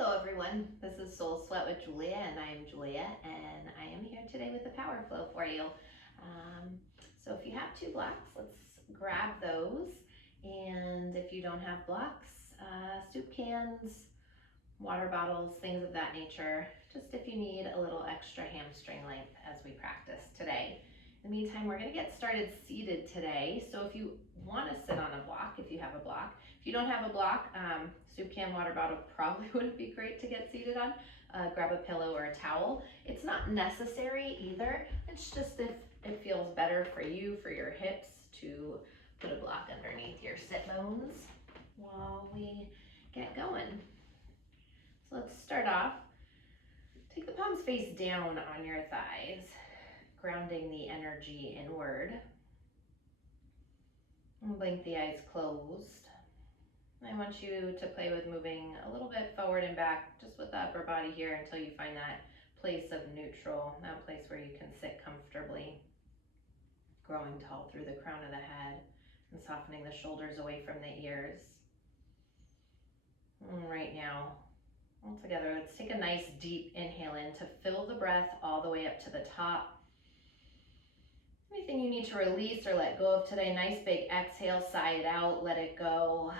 Hello everyone, this is Soul Sweat with Julia and I am Julia and I am here today with the Power Flow for you. So if you have two blocks, let's grab those, and if you don't have blocks, soup cans, water bottles, things of that nature, just if you need a little extra hamstring length as we practice today. In the meantime, we're going to get started seated today. So if you want to sit on a block, if you have a block, if you don't have a block, soup can, water bottle probably wouldn't be great to get seated on. Grab a pillow or a towel. It's not necessary either. It's just if it feels better for you, for your hips, to put a block underneath your sit bones while we get going. So let's start off. Take the palms face down on your thighs, grounding the energy inward. And blink the eyes closed. I want you to play with moving a little bit forward and back, just with the upper body here, until you find that place of neutral, that place where you can sit comfortably. Growing tall through the crown of the head and softening the shoulders away from the ears. And right now, all together, let's take a nice deep inhale in to fill the breath all the way up to the top. Anything you need to release or let go of today, nice big exhale, sigh it out, let it go.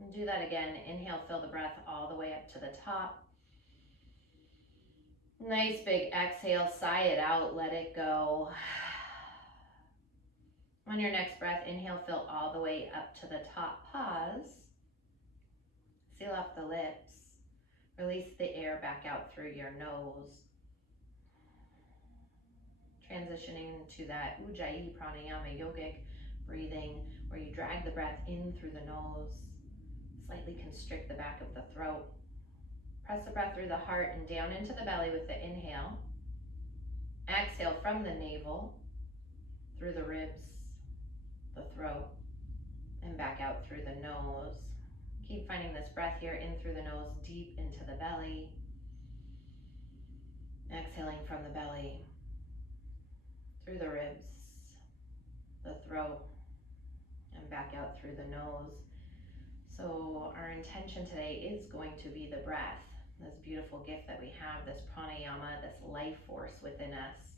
And do that again. Inhale, fill the breath all the way up to the top. Nice big exhale, sigh it out, let it go. On your next breath, inhale, fill all the way up to the top. Pause. Seal off the lips. Release the air back out through your nose. Transitioning to that Ujjayi Pranayama yogic breathing, where you drag the breath in through the nose, slightly constrict the back of the throat. Press the breath through the heart and down into the belly with the inhale. Exhale from the navel, through the ribs, the throat, and back out through the nose. Keep finding this breath here, in through the nose, deep into the belly. Exhaling from the belly, through the ribs, the throat, and back out through the nose. So our intention today is going to be the breath, this beautiful gift that we have, this pranayama, this life force within us.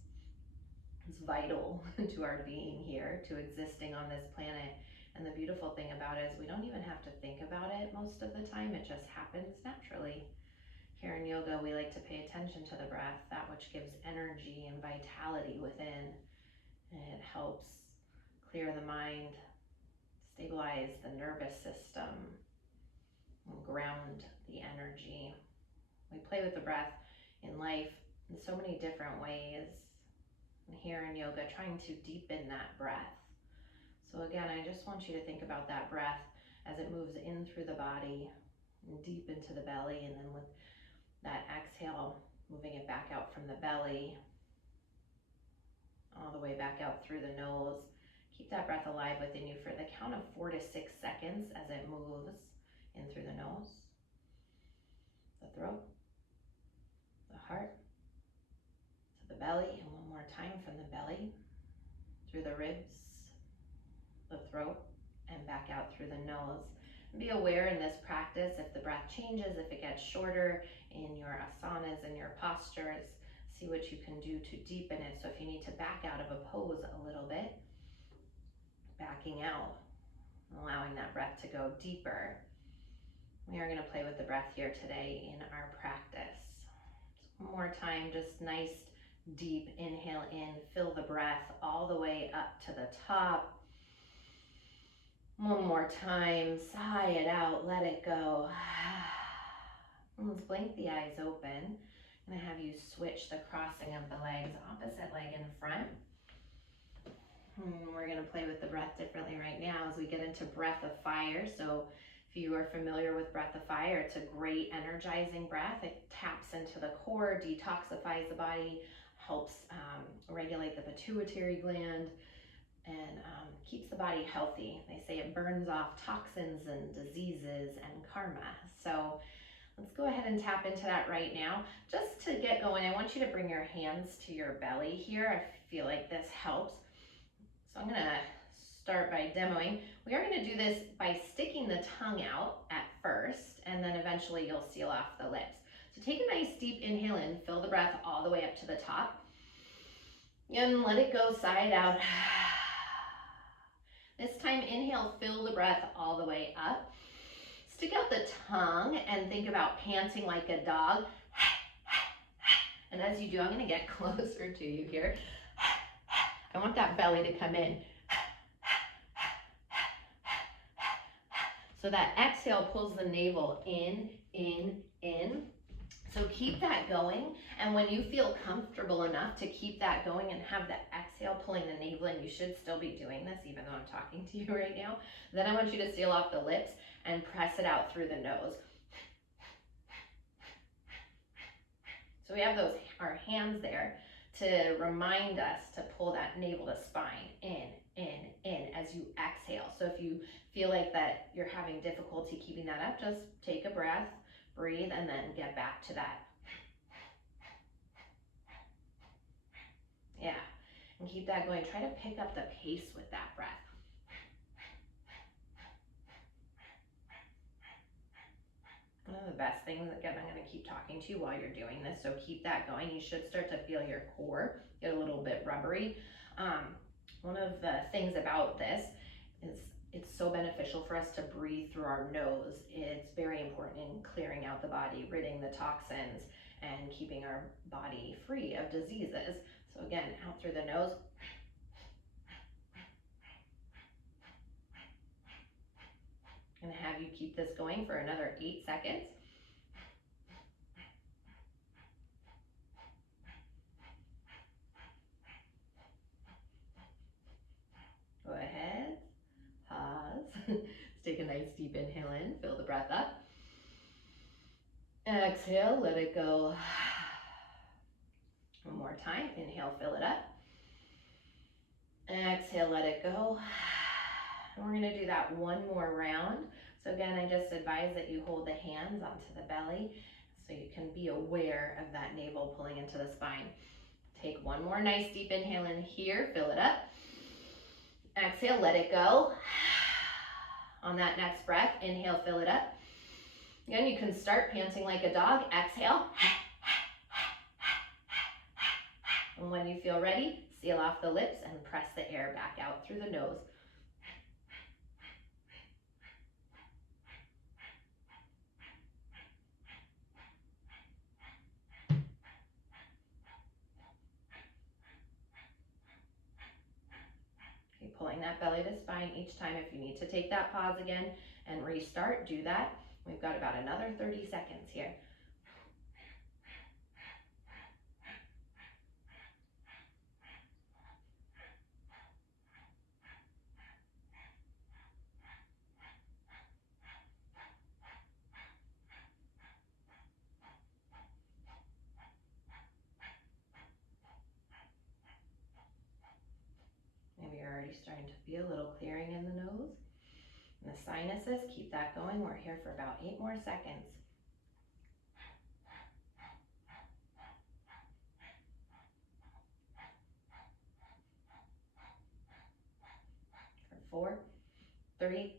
It's vital to our being here, to existing on this planet. And the beautiful thing about it is we don't even have to think about it most of the time. It just happens naturally. Here in yoga, we like to pay attention to the breath, that which gives energy and vitality within. And it helps clear the mind, stabilize the nervous system, and ground the energy. We play with the breath in life in so many different ways. And here in yoga, trying to deepen that breath. So again, I just want you to think about that breath as it moves in through the body and deep into the belly, and then with that exhale, moving it back out from the belly, all the way back out through the nose. Keep that breath alive within you for the count of 4 to 6 seconds as it moves in through the nose, the throat, the heart, to the belly, and one more time from the belly, through the ribs, the throat, and back out through the nose. Be aware in this practice if the breath changes, if it gets shorter in your asanas and your postures. See what you can do to deepen it. So if you need to back out of a pose a little bit, backing out, allowing that breath to go deeper. We are going to play with the breath here today in our practice. So one more time, just nice deep inhale in, fill the breath all the way up to the top. One more time, sigh it out, let it go. And let's blink the eyes open. I'm going to have you switch the crossing of the legs, opposite leg in front. And we're going to play with the breath differently right now as we get into Breath of Fire. So if you are familiar with Breath of Fire, it's a great energizing breath. It taps into the core, detoxifies the body, helps regulate the pituitary gland, and keeps the body healthy. They say it burns off toxins and diseases and karma. So let's go ahead and tap into that right now. Just to get going, I want you to bring your hands to your belly here. I feel like this helps. So I'm gonna start by demoing. We are gonna do this by sticking the tongue out at first, and then eventually you'll seal off the lips. So take a nice deep inhale in, fill the breath all the way up to the top, and let it go side out. This time, inhale, fill the breath all the way up. Stick out the tongue and think about panting like a dog. And as you do, I'm gonna get closer to you here. I want that belly to come in. So that exhale pulls the navel in, in, in. So keep that going, and when you feel comfortable enough to keep that going and have that exhale pulling the navel in, you should still be doing this even though I'm talking to you right now, then I want you to seal off the lips and press it out through the nose. So we have our hands there to remind us to pull that navel to spine in, as you exhale. So if you feel like that you're having difficulty keeping that up, just take a breath, breathe, and then get back to that. Yeah, and keep that going. Try to pick up the pace with that breath. One of the best things, again, I'm going to keep talking to you while you're doing this, so keep that going. You should start to feel your core get a little bit rubbery. One of the things about this is it's so beneficial for us to breathe through our nose. It's very important in clearing out the body, ridding the toxins, and keeping our body free of diseases. So again, out through the nose. I'm going to have you keep this going for another 8 seconds. Go ahead, pause. Let's take a nice deep inhale in, fill the breath up. Exhale, let it go. One more time, inhale, fill it up. Exhale, let it go. And we're gonna do that one more round. So again, I just advise that you hold the hands onto the belly so you can be aware of that navel pulling into the spine. Take one more nice deep inhale in here, fill it up. Exhale, let it go. On that next breath, inhale, fill it up. Again, you can start panting like a dog. Exhale. And when you feel ready, seal off the lips and press the air back out through the nose. Okay, pulling that belly to spine each time. If you need to take that pause again and restart, do that. We've got about another 30 seconds here. Maybe you're already starting to feel a little clearing in the nose. And the sinuses, keep that going. We're here for about 8 more seconds. For 4, 3,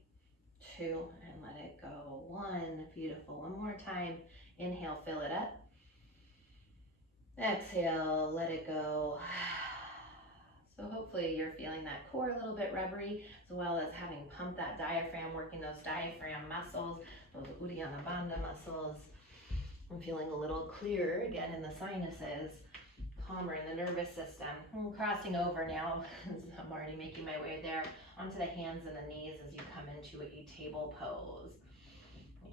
2, and let it go. 1, beautiful. One more time. Inhale, fill it up. Exhale, let it go. So hopefully you're feeling that core a little bit rubbery, as well as having pumped that diaphragm, working those diaphragm muscles, those Uddiyana Bandha muscles. I'm feeling a little clearer again in the sinuses, calmer in the nervous system. I'm crossing over now, I'm already making my way there, onto the hands and the knees as you come into a table pose.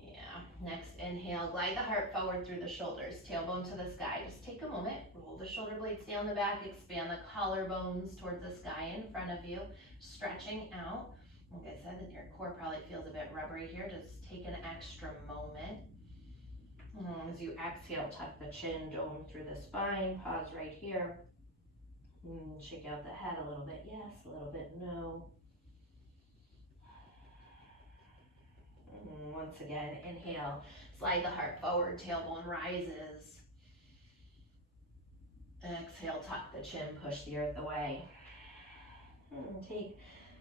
Yeah, next inhale, glide the heart forward through the shoulders, tailbone to the sky. Just take a moment, roll the shoulder blades down the back, expand the collarbones towards the sky in front of you, stretching out. Like I said, that your core probably feels a bit rubbery here. Just take an extra moment. As you exhale, tuck the chin, dome through the spine, pause right here. Shake out the head a little bit, yes, a little bit, no. Once again, inhale, slide the heart forward, tailbone rises. Exhale, tuck the chin, push the earth away. Take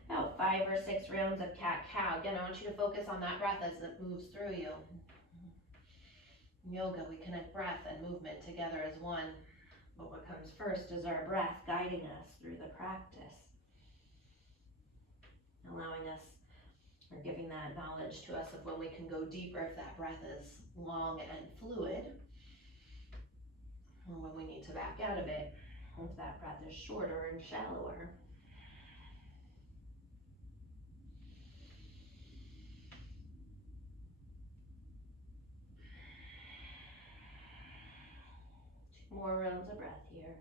About 5 or 6 rounds of cat-cow. Again, I want you to focus on that breath as it moves through you. In yoga, we connect breath and movement together as one. But what comes first is our breath guiding us through the practice. Allowing us, or giving that knowledge to us of when we can go deeper if that breath is long and fluid, or when we need to back out of it if that breath is shorter and shallower. More rounds of breath here.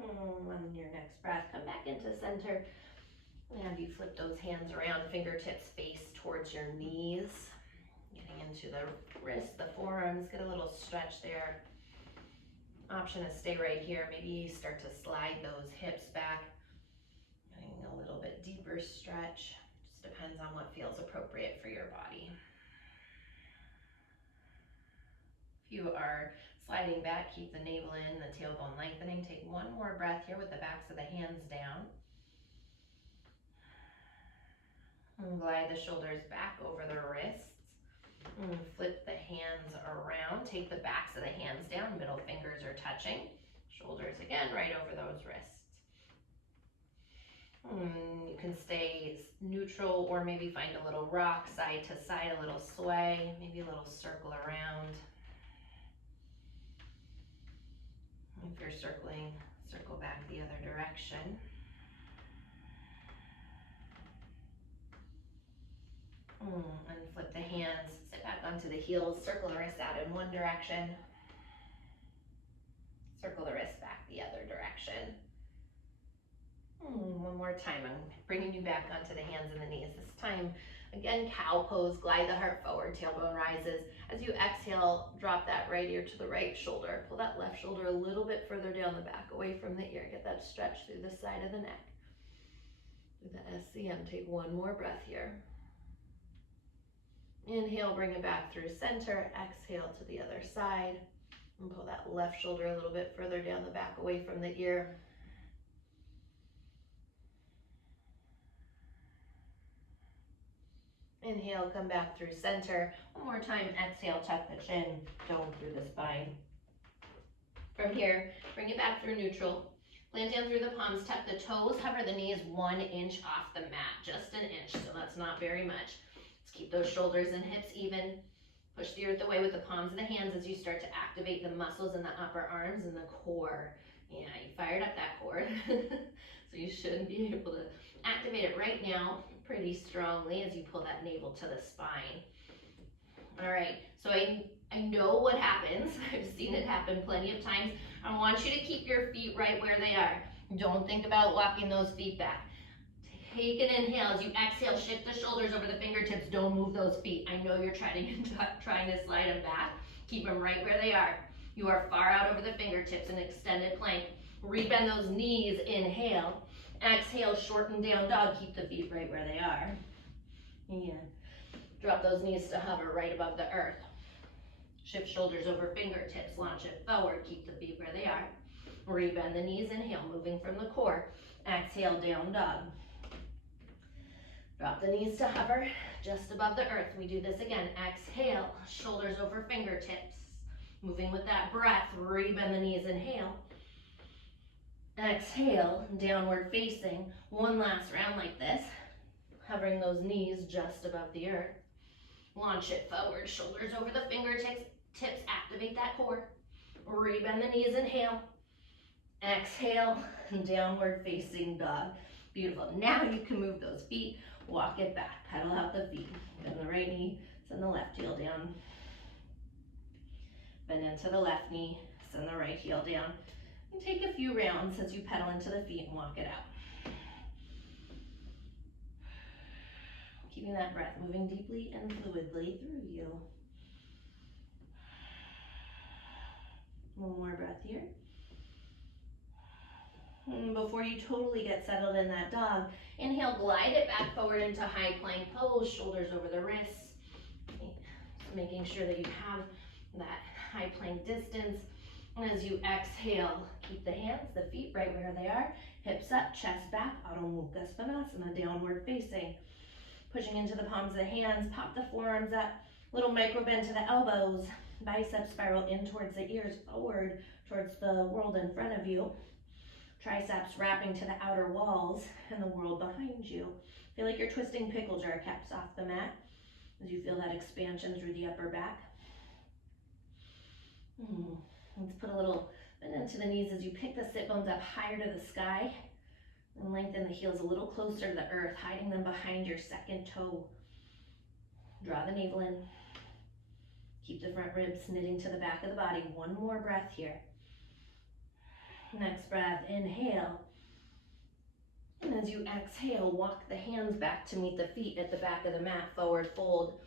On your next breath, come back into center. And you flip those hands around, fingertips face towards your knees. Getting into the wrists, the forearms, get a little stretch there. Option is stay right here. Maybe start to slide those hips back. Getting a little bit deeper stretch. Just depends on what feels appropriate for your body. If you are sliding back, keep the navel in, the tailbone lengthening. Take one more breath here with the backs of the hands down. And glide the shoulders back over the wrists. And flip the hands around. Take the backs of the hands down. Middle fingers are touching. Shoulders again right over those wrists. You can stay neutral or maybe find a little rock side to side, a little sway, maybe a little circle around. If you're circling, circle back the other direction. And flip the hands, sit back onto the heels, circle the wrists out in one direction. Circle the wrists back the other direction. One more time, I'm bringing you back onto the hands and the knees. This time, again, cow pose, glide the heart forward, tailbone rises. As you exhale, drop that right ear to the right shoulder. Pull that left shoulder a little bit further down the back, away from the ear. Get that stretch through the side of the neck. Do the SCM, take one more breath here. Inhale, bring it back through center. Exhale to the other side. And pull that left shoulder a little bit further down the back, away from the ear. Inhale, come back through center. One more time, exhale, tuck the chin, dome through the spine. From here, bring it back through neutral. Plant down through the palms, tuck the toes, hover the knees 1 inch off the mat, just an inch, so that's not very much. Let's keep those shoulders and hips even. Push the earth away with the palms of the hands as you start to activate the muscles in the upper arms and the core. Yeah, you fired up that core, so you should be able to activate it right now pretty strongly as you pull that navel to the spine. All right, so I know what happens. I've seen it happen plenty of times. I want you to keep your feet right where they are. Don't think about walking those feet back. Take an inhale. As you exhale, shift the shoulders over the fingertips. Don't move those feet. I know you're trying to slide them back. Keep them right where they are. You are far out over the fingertips, an extended plank. Rebend those knees, inhale. Exhale, shorten down dog. Keep the feet right where they are. And drop those knees to hover right above the earth. Shift shoulders over fingertips, launch it forward, keep the feet where they are. Rebend the knees, inhale, moving from the core. Exhale, down dog. Drop the knees to hover just above the earth. We do this again. Exhale, shoulders over fingertips. Moving with that breath, rebend the knees, inhale. Exhale, downward facing. One last round like this. Hovering those knees just above the earth. Launch it forward, shoulders over the fingertips, activate that core. Rebend the knees, inhale. Exhale, downward facing dog. Beautiful. Now you can move those feet, walk it back, pedal out the feet. Bend the right knee, send the left heel down. Bend into the left knee, send the right heel down. And take a few rounds as you pedal into the feet and walk it out. Keeping that breath moving deeply and fluidly through you. One more breath here. Before you totally get settled in that dog, inhale, glide it back forward into high plank pose, shoulders over the wrists. So making sure that you have that high plank distance. And as you exhale, keep the hands, the feet right where they are, hips up, chest back, Adho Mukha Svanasana, downward facing. Pushing into the palms of the hands, pop the forearms up, little micro bend to the elbows, biceps spiral in towards the ears, forward towards the world in front of you. Triceps wrapping to the outer walls and the world behind you. Feel like you're twisting pickle jar caps off the mat as you feel that expansion through the upper back. Let's put a little bend into the knees as you pick the sit bones up higher to the sky and lengthen the heels a little closer to the earth, hiding them behind your second toe. Draw the navel in. Keep the front ribs knitting to the back of the body. One more breath here. Next breath, inhale. And as you exhale, walk the hands back to meet the feet at the back of the mat, forward fold.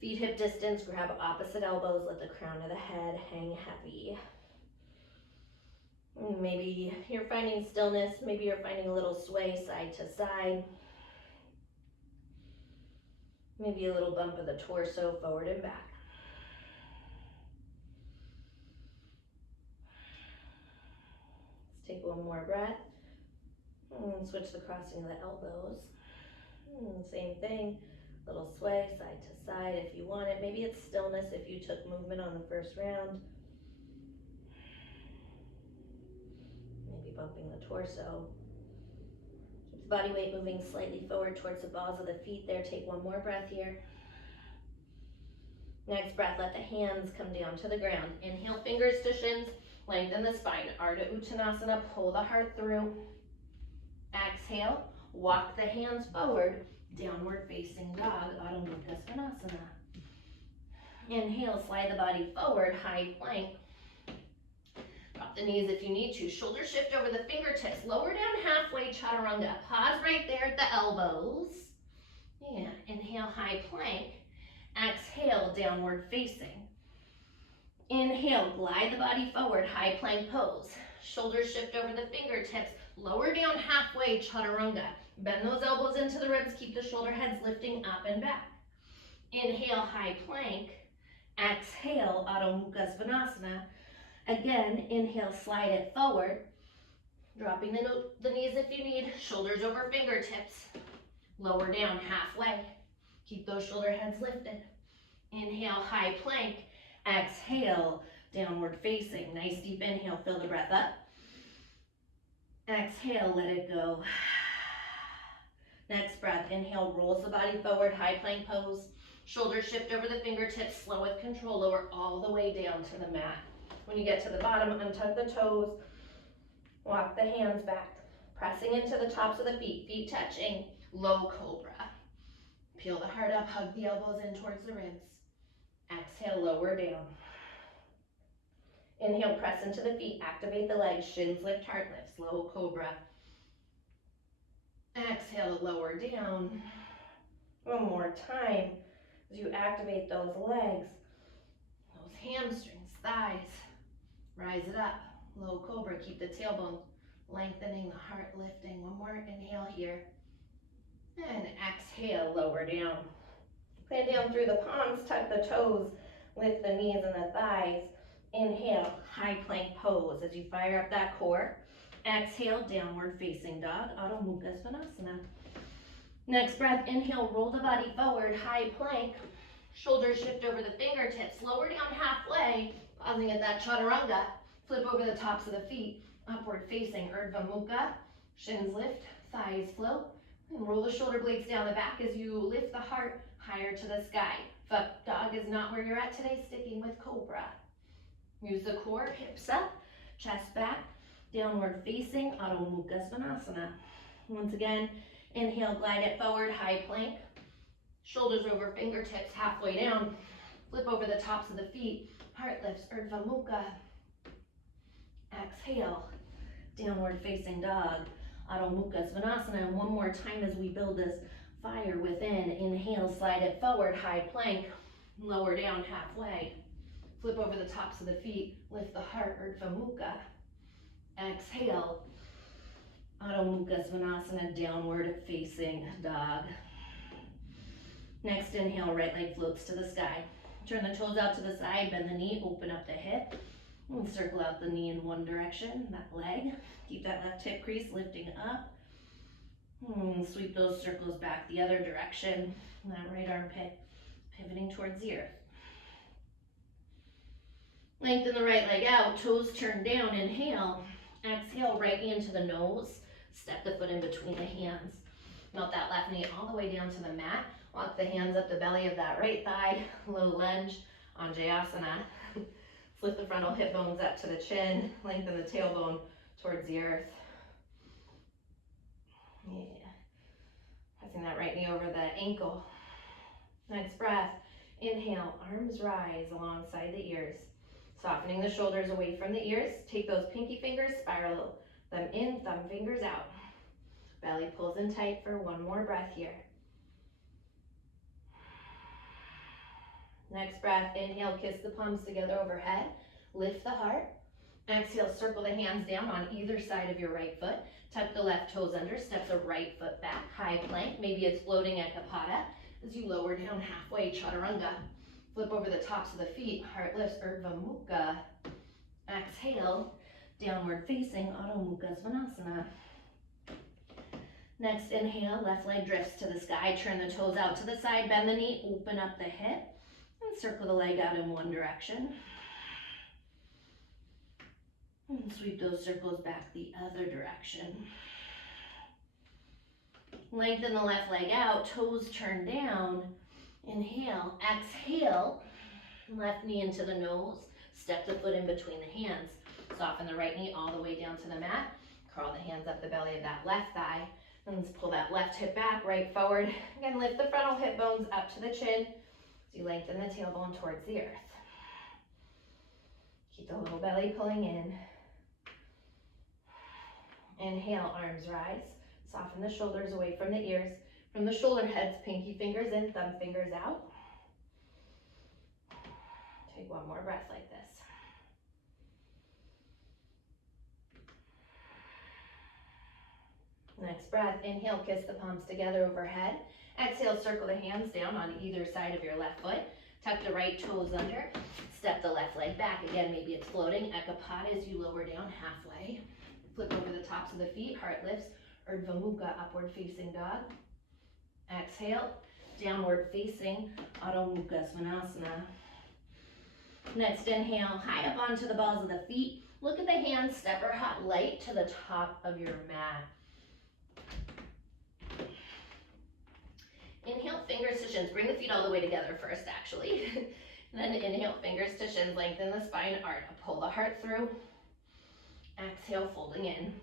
Feet hip distance, grab opposite elbows, let the crown of the head hang heavy. Maybe you're finding stillness, maybe you're finding a little sway side to side. Maybe a little bump of the torso forward and back. Let's take one more breath. And switch the crossing of the elbows. Same thing, little sway side to side if you want it. Maybe it's stillness if you took movement on the first round. Maybe bumping the torso. Keep the body weight moving slightly forward towards the balls of the feet there. Take one more breath here. Next breath, let the hands come down to the ground. Inhale, fingers to shins, lengthen the spine. Ardha Uttanasana, pull the heart through. Exhale, walk the hands forward, downward facing dog, Adho Mukha Svanasana. Inhale, slide the body forward, high plank. Drop the knees if you need to. Shoulders shift over the fingertips. Lower down halfway, chaturanga. Pause right there at the elbows. Yeah, inhale, high plank. Exhale, downward facing. Inhale, glide the body forward, high plank pose. Shoulders shift over the fingertips. Lower down halfway, chaturanga. Bend those elbows into the ribs. Keep the shoulder heads lifting up and back. Inhale, high plank. Exhale, Adho Mukha Svanasana. Again, inhale, slide it forward. Dropping the knees if you need. Shoulders over fingertips. Lower down halfway. Keep those shoulder heads lifted. Inhale, high plank. Exhale, downward facing. Nice deep inhale, fill the breath up. Exhale, let it go. Next breath, inhale, rolls the body forward, high plank pose. Shoulders shift over the fingertips, slow with control, lower all the way down to the mat. When you get to the bottom, untuck the toes, walk the hands back, pressing into the tops of the feet, feet touching, low cobra. Peel the heart up, hug the elbows in towards the ribs. Exhale, lower down. Inhale, press into the feet, activate the legs, shins lift, heart lifts, low cobra. Exhale to lower down. One more time as you activate those legs, those hamstrings, thighs. Rise it up, low cobra, keep the tailbone lengthening, the heart lifting. One more inhale here. And exhale, lower down. Plant down through the palms, tuck the toes, lift the knees and the thighs. Inhale, high plank pose as you fire up that core. Exhale, downward facing dog, Adho Mukha Svanasana. Next breath, inhale, roll the body forward, high plank. Shoulders shift over the fingertips, lower down halfway, pausing at that chaturanga. Flip over the tops of the feet, upward facing, Urdhva Mukha. Shins lift, thighs float, and roll the shoulder blades down the back as you lift the heart higher to the sky. If up dog is not where you're at today, sticking with cobra. Use the core, hips up, chest back, downward facing, Adho Mukha Svanasana. Once again, inhale, glide it forward, high plank. Shoulders over fingertips, halfway down. Flip over the tops of the feet, heart lifts, Urdhva Mukha. Exhale, downward facing dog, Adho Mukha Svanasana. And one more time as we build this fire within. Inhale, slide it forward, high plank, lower down halfway. Flip over the tops of the feet, lift the heart, Urdhva Mukha. Exhale, Adho Mukha Svanasana, downward facing dog. Next inhale, right leg floats to the sky. Turn the toes out to the side, bend the knee, open up the hip, and circle out the knee in one direction, that leg. Keep that left hip crease lifting up. Sweep those circles back the other direction. And that right armpit pivoting towards the earth. Lengthen the right leg out, toes turn down, inhale. Exhale, right knee into the nose. Step the foot in between the hands. Melt that left knee all the way down to the mat. Walk the hands up the belly of that right thigh. Low lunge, Anjayasana. Flip the frontal hip bones up to the chin. Lengthen the tailbone towards the earth. Yeah. Pressing that right knee over the ankle. Next breath. Inhale, arms rise alongside the ears. Softening the shoulders away from the ears. Take those pinky fingers, spiral them in, thumb fingers out. Belly pulls in tight for one more breath here. Next breath, inhale, kiss the palms together overhead. Lift the heart. Exhale, circle the hands down on either side of your right foot. Tuck the left toes under, step the right foot back. High plank, maybe it's floating Ekapada. As you lower down halfway, Chaturanga. Flip over the tops of the feet, heart lifts, Urdhva Mukha. Exhale, downward facing, Adho Mukha Svanasana. Next inhale, left leg drifts to the sky, turn the toes out to the side, bend the knee, open up the hip, and circle the leg out in one direction. And sweep those circles back the other direction. Lengthen the left leg out, toes turn down. Inhale, exhale, left knee into the nose, step the foot in between the hands. Soften the right knee all the way down to the mat. Curl the hands up the belly of that left thigh. And let's pull that left hip back, right forward. Again, lift the frontal hip bones up to the chin. So you lengthen the tailbone towards the earth. Keep the low belly pulling in. Inhale, arms rise. Soften the shoulders away from the ears. From the shoulder heads, pinky fingers in, thumb fingers out. Take one more breath like this. Next breath, inhale, kiss the palms together overhead. Exhale, circle the hands down on either side of your left foot. Tuck the right toes under. Step the left leg back. Again, maybe it's floating. Ekapada as you lower down halfway. Flip over the tops of the feet, heart lifts. Urdhva Mukha, upward facing dog. Exhale, downward facing, Adho Mukha Svanasana. Next inhale, high up onto the balls of the feet. Look at the hands, step or hop light to the top of your mat. Inhale, fingers to shins. Bring the feet all the way together first, actually. And then inhale, fingers to shins. Lengthen the spine, pull the heart through. Exhale, folding in.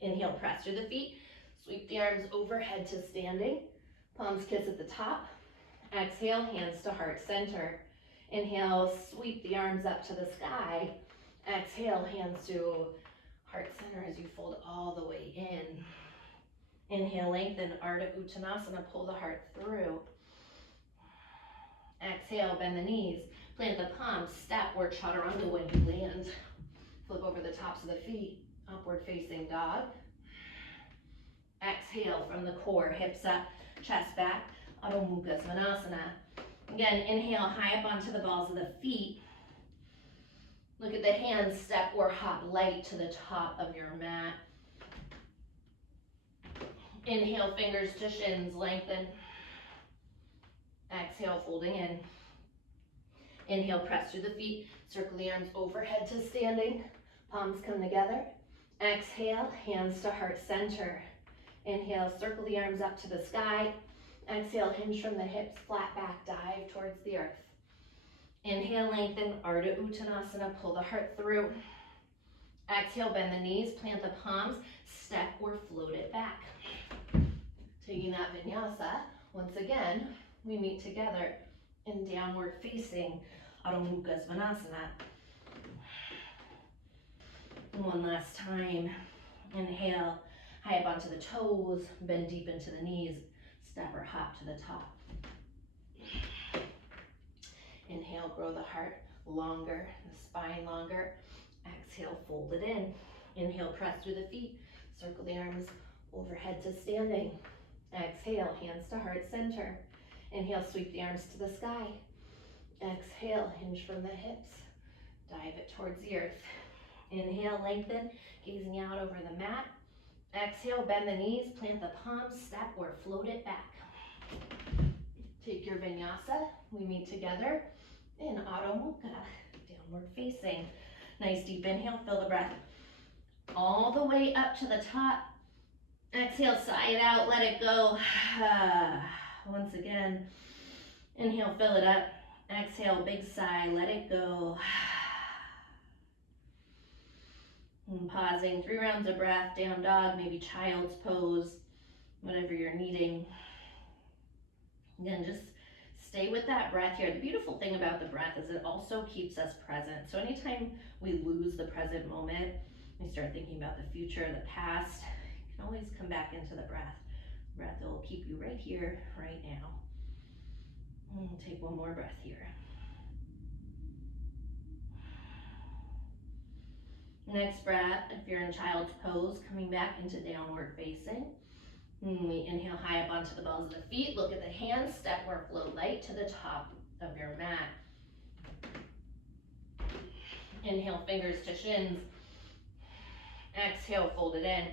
Inhale, press through the feet. Sweep the arms overhead to standing. Palms kiss at the top. Exhale, hands to heart center. Inhale, sweep the arms up to the sky. Exhale, hands to heart center as you fold all the way in. Inhale, lengthen, Ardha Uttanasana, pull the heart through. Exhale, bend the knees. Plant the palms, step or Chaturanga when you land. Flip over the tops of the feet, upward facing dog. Exhale from the core, hips up, chest back, Adho Mukha Svanasana. Again, inhale, high up onto the balls of the feet. Look at the hands, step or hop light to the top of your mat. Inhale, fingers to shins, lengthen. Exhale, folding in. Inhale, press through the feet, circle the arms overhead to standing. Palms come together. Exhale, hands to heart center. Inhale, circle the arms up to the sky. Exhale, hinge from the hips, flat back, dive towards the earth. Inhale, lengthen, Ardha Uttanasana, pull the heart through. Exhale, bend the knees, plant the palms, step or float it back. Taking that vinyasa, once again, we meet together in downward facing Adho Mukha Svanasana. One last time. Inhale, high up onto the toes, bend deep into the knees, step or hop to the top. Inhale, grow the heart longer, the spine longer. Exhale, fold it in. Inhale, press through the feet. Circle the arms overhead to standing. Exhale, hands to heart center. Inhale, sweep the arms to the sky. Exhale, hinge from the hips. Dive it towards the earth. Inhale, lengthen, gazing out over the mat. Exhale, bend the knees, plant the palms, step or float it back. Take your vinyasa. We meet together in Adho Mukha, downward facing. Nice deep inhale, fill the breath all the way up to the top. Exhale, sigh it out, let it go. Once again, inhale, fill it up. Exhale, big sigh, let it go. And pausing, 3 rounds of breath, down dog, maybe child's pose, whatever you're needing. Again, just stay with that breath here. The beautiful thing about the breath is it also keeps us present. So anytime we lose the present moment, we start thinking about the future, the past, you can always come back into the breath. Breath will keep you right here, right now. And we'll take one more breath here. Next breath, if you're in child's pose, coming back into downward facing. We inhale high up onto the balls of the feet. Look at the hands, step or float light to the top of your mat. Inhale, fingers to shins. Exhale, fold it in.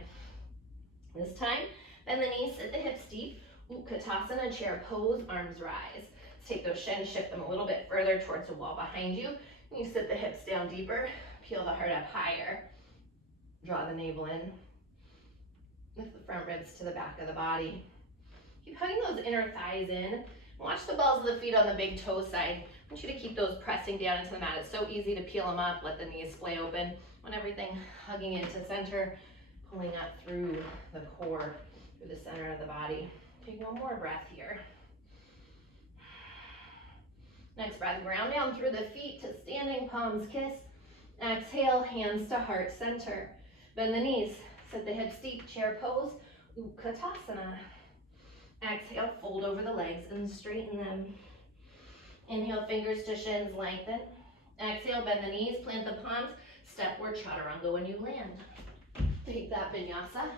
This time, bend the knees, sit the hips deep. Utkatasana, chair pose, arms rise. Let's take those shins, shift them a little bit further towards the wall behind you. You sit the hips down deeper, peel the heart up higher. Draw the navel in. Lift the front ribs to the back of the body. Keep hugging those inner thighs in. Watch the balls of the feet on the big toe side. I want you to keep those pressing down into the mat. It's so easy to peel them up, let the knees splay open. Want everything hugging into center, pulling up through the core, through the center of the body. Take one more breath here. Next breath, ground down through the feet to standing, palms kiss. Exhale, hands to heart center. Bend the knees, sit the hips deep, chair pose, Utkatasana. Exhale, fold over the legs and straighten them. Inhale, fingers to shins, lengthen. Exhale, bend the knees, plant the palms, step or chaturanga when you land. Take that vinyasa.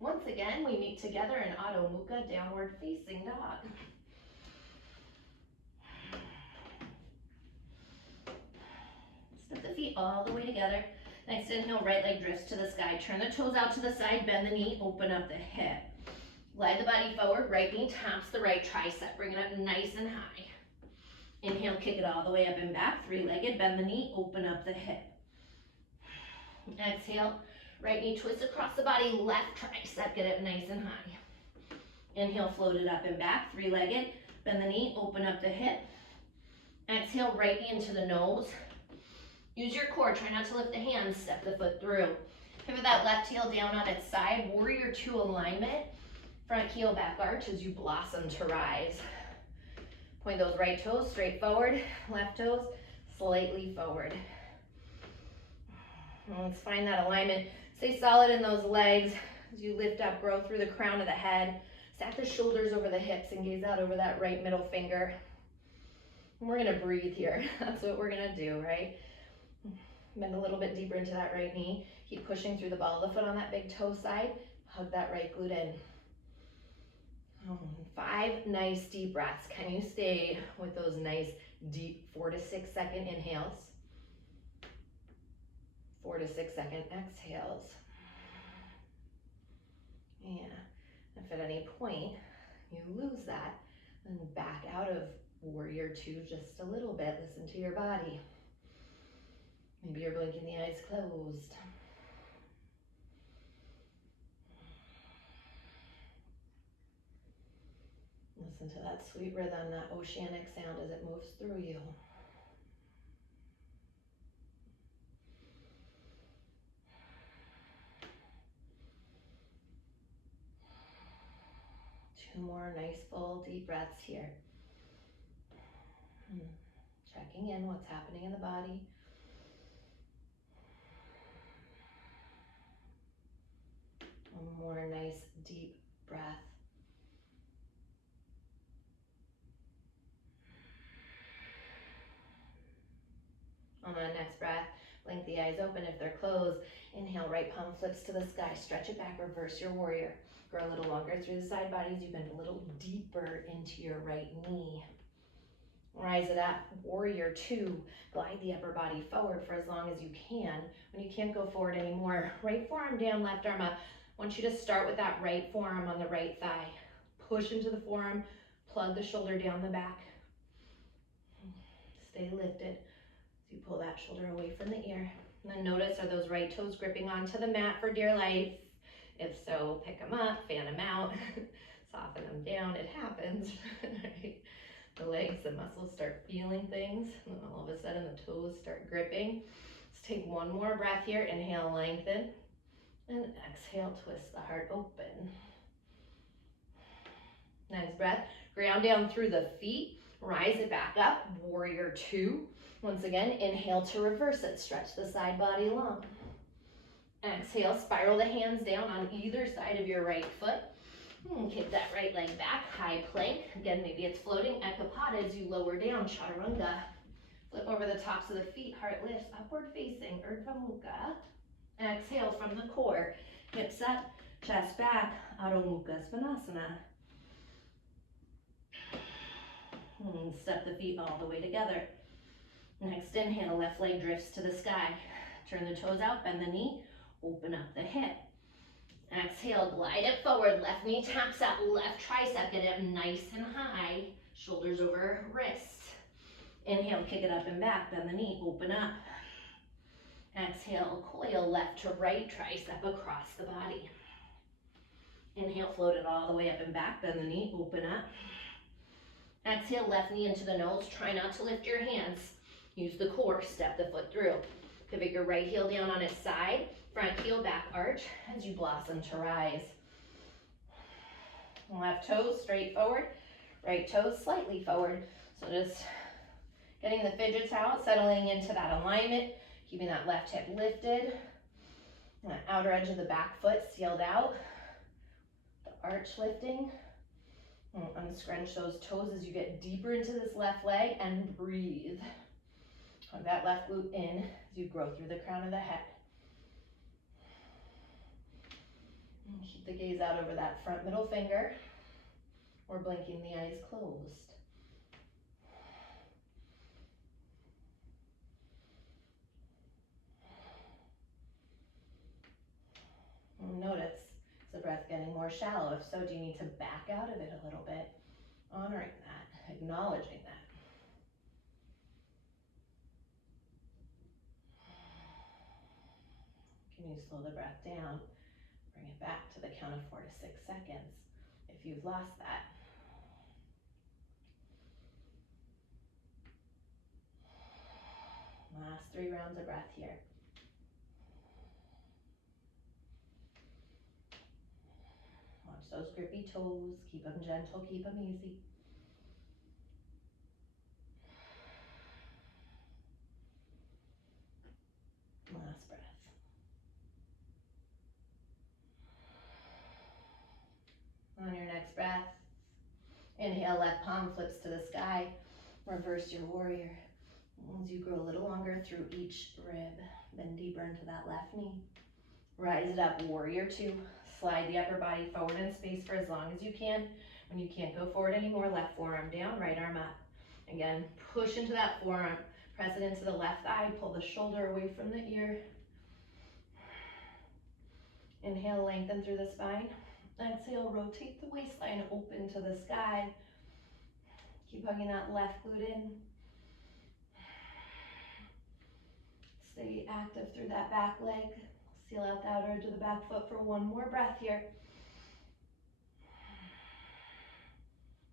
Once again, we meet together in Adho Mukha, downward facing dog. Step the feet all the way together. Next inhale, right leg drifts to the sky. Turn the toes out to the side, bend the knee, open up the hip. Glide the body forward, right knee taps the right tricep. Bring it up nice and high. Inhale, kick it all the way up and back. 3-legged, bend the knee, open up the hip. Exhale, right knee twist across the body, left tricep, get it nice and high. Inhale, float it up and back. 3-legged, bend the knee, open up the hip. Exhale, right knee into the nose. Use your core, try not to lift the hands, step the foot through. Pivot that left heel down on its side, warrior 2 alignment. Front heel back arch as you blossom to rise. Point those right toes straight forward, left toes slightly forward. And let's find that alignment. Stay solid in those legs as you lift up, grow through the crown of the head. Stack the shoulders over the hips and gaze out over that right middle finger. And we're gonna breathe here. That's what we're gonna do, right? Bend a little bit deeper into that right knee. Keep pushing through the ball of the foot on that big toe side. Hug that right glute in. 5 nice deep breaths. Can you stay with those nice deep 4 to 6 second inhales? 4 to 6 second exhales. Yeah. If at any point you lose that, then back out of warrior 2 just a little bit. Listen to your body. Maybe you're blinking the eyes closed. Listen to that sweet rhythm, that oceanic sound as it moves through you. Two more nice full deep breaths here. Checking in what's happening in the body. One more nice deep breath. On the next breath, blink the eyes open if they're closed. Inhale, Inhale, right palm flips to the sky. Stretch it back, reverse your warrior. Grow a little longer through the side body as you bend a little deeper into your right knee. Rise it up, warrior two. Glide the upper body forward for as long as you can. When you can't go forward anymore, right forearm down, left arm up. I want you to start with that right forearm on the right thigh. Push into the forearm, plug the shoulder down the back. Stay lifted as you pull that shoulder away from the ear. And then notice, are those right toes gripping onto the mat for dear life? If so, pick them up, fan them out, soften them down. It happens, right? The legs, the muscles start feeling things, and then all of a sudden the toes start gripping. Let's take one more breath here. Inhale, lengthen, and exhale, twist the heart open. Next breath, ground down through the feet, rise it back up, warrior two. Once again, inhale to reverse it, stretch the side body long. Exhale, spiral the hands down on either side of your right foot. Kick that right leg back, high plank. Again, maybe it's floating, ekapada as you lower down, chaturanga. Flip over the tops of the feet, heart lifts, upward facing, Urdhva Mukha. Exhale from the core, hips up, chest back, Adho Mukha Svanasana. Step the feet all the way together. Next inhale, left leg drifts to the sky. Turn the toes out, bend the knee, open up the hip. Exhale, glide it forward, left knee taps out, left tricep, get it nice and high, shoulders over wrists. Inhale, kick it up and back, bend the knee, open up. Exhale, coil left to right, tricep across the body. Inhale, float it all the way up and back, bend the knee, open up. Exhale, left knee into the nose, try not to lift your hands. Use the core, step the foot through. Pivot your right heel down on its side, front heel back arch as you blossom to rise. Left toes straight forward, right toes slightly forward. So just getting the fidgets out, settling into that alignment, keeping that left hip lifted. And that outer edge of the back foot sealed out, the arch lifting. Unscrunch those toes as you get deeper into this left leg and breathe. Hug that left glute in as you grow through the crown of the head. And keep the gaze out over that front middle finger or blinking the eyes closed. And notice, is the breath getting more shallow? If so, do you need to back out of it a little bit? Honoring that, acknowledging that. Can you slow the breath down? Bring it back to the count of 4 to 6 seconds if you've lost that. Last 3 rounds of breath here. Watch those grippy toes, keep them gentle, keep them easy. Last breath. On your next breath, inhale, left palm flips to the sky, reverse your warrior. As you grow a little longer through each rib, bend deeper into that left knee. Rise it up, warrior two. Slide the upper body forward in space for as long as you can. When you can't go forward anymore, left forearm down, right arm up. Again, push into that forearm, press it into the left thigh, pull the shoulder away from the ear. Inhale, lengthen through the spine. Exhale, rotate the waistline open to the sky. Keep hugging that left glute in. Stay active through that back leg. Seal out the outer edge of the back foot for one more breath here.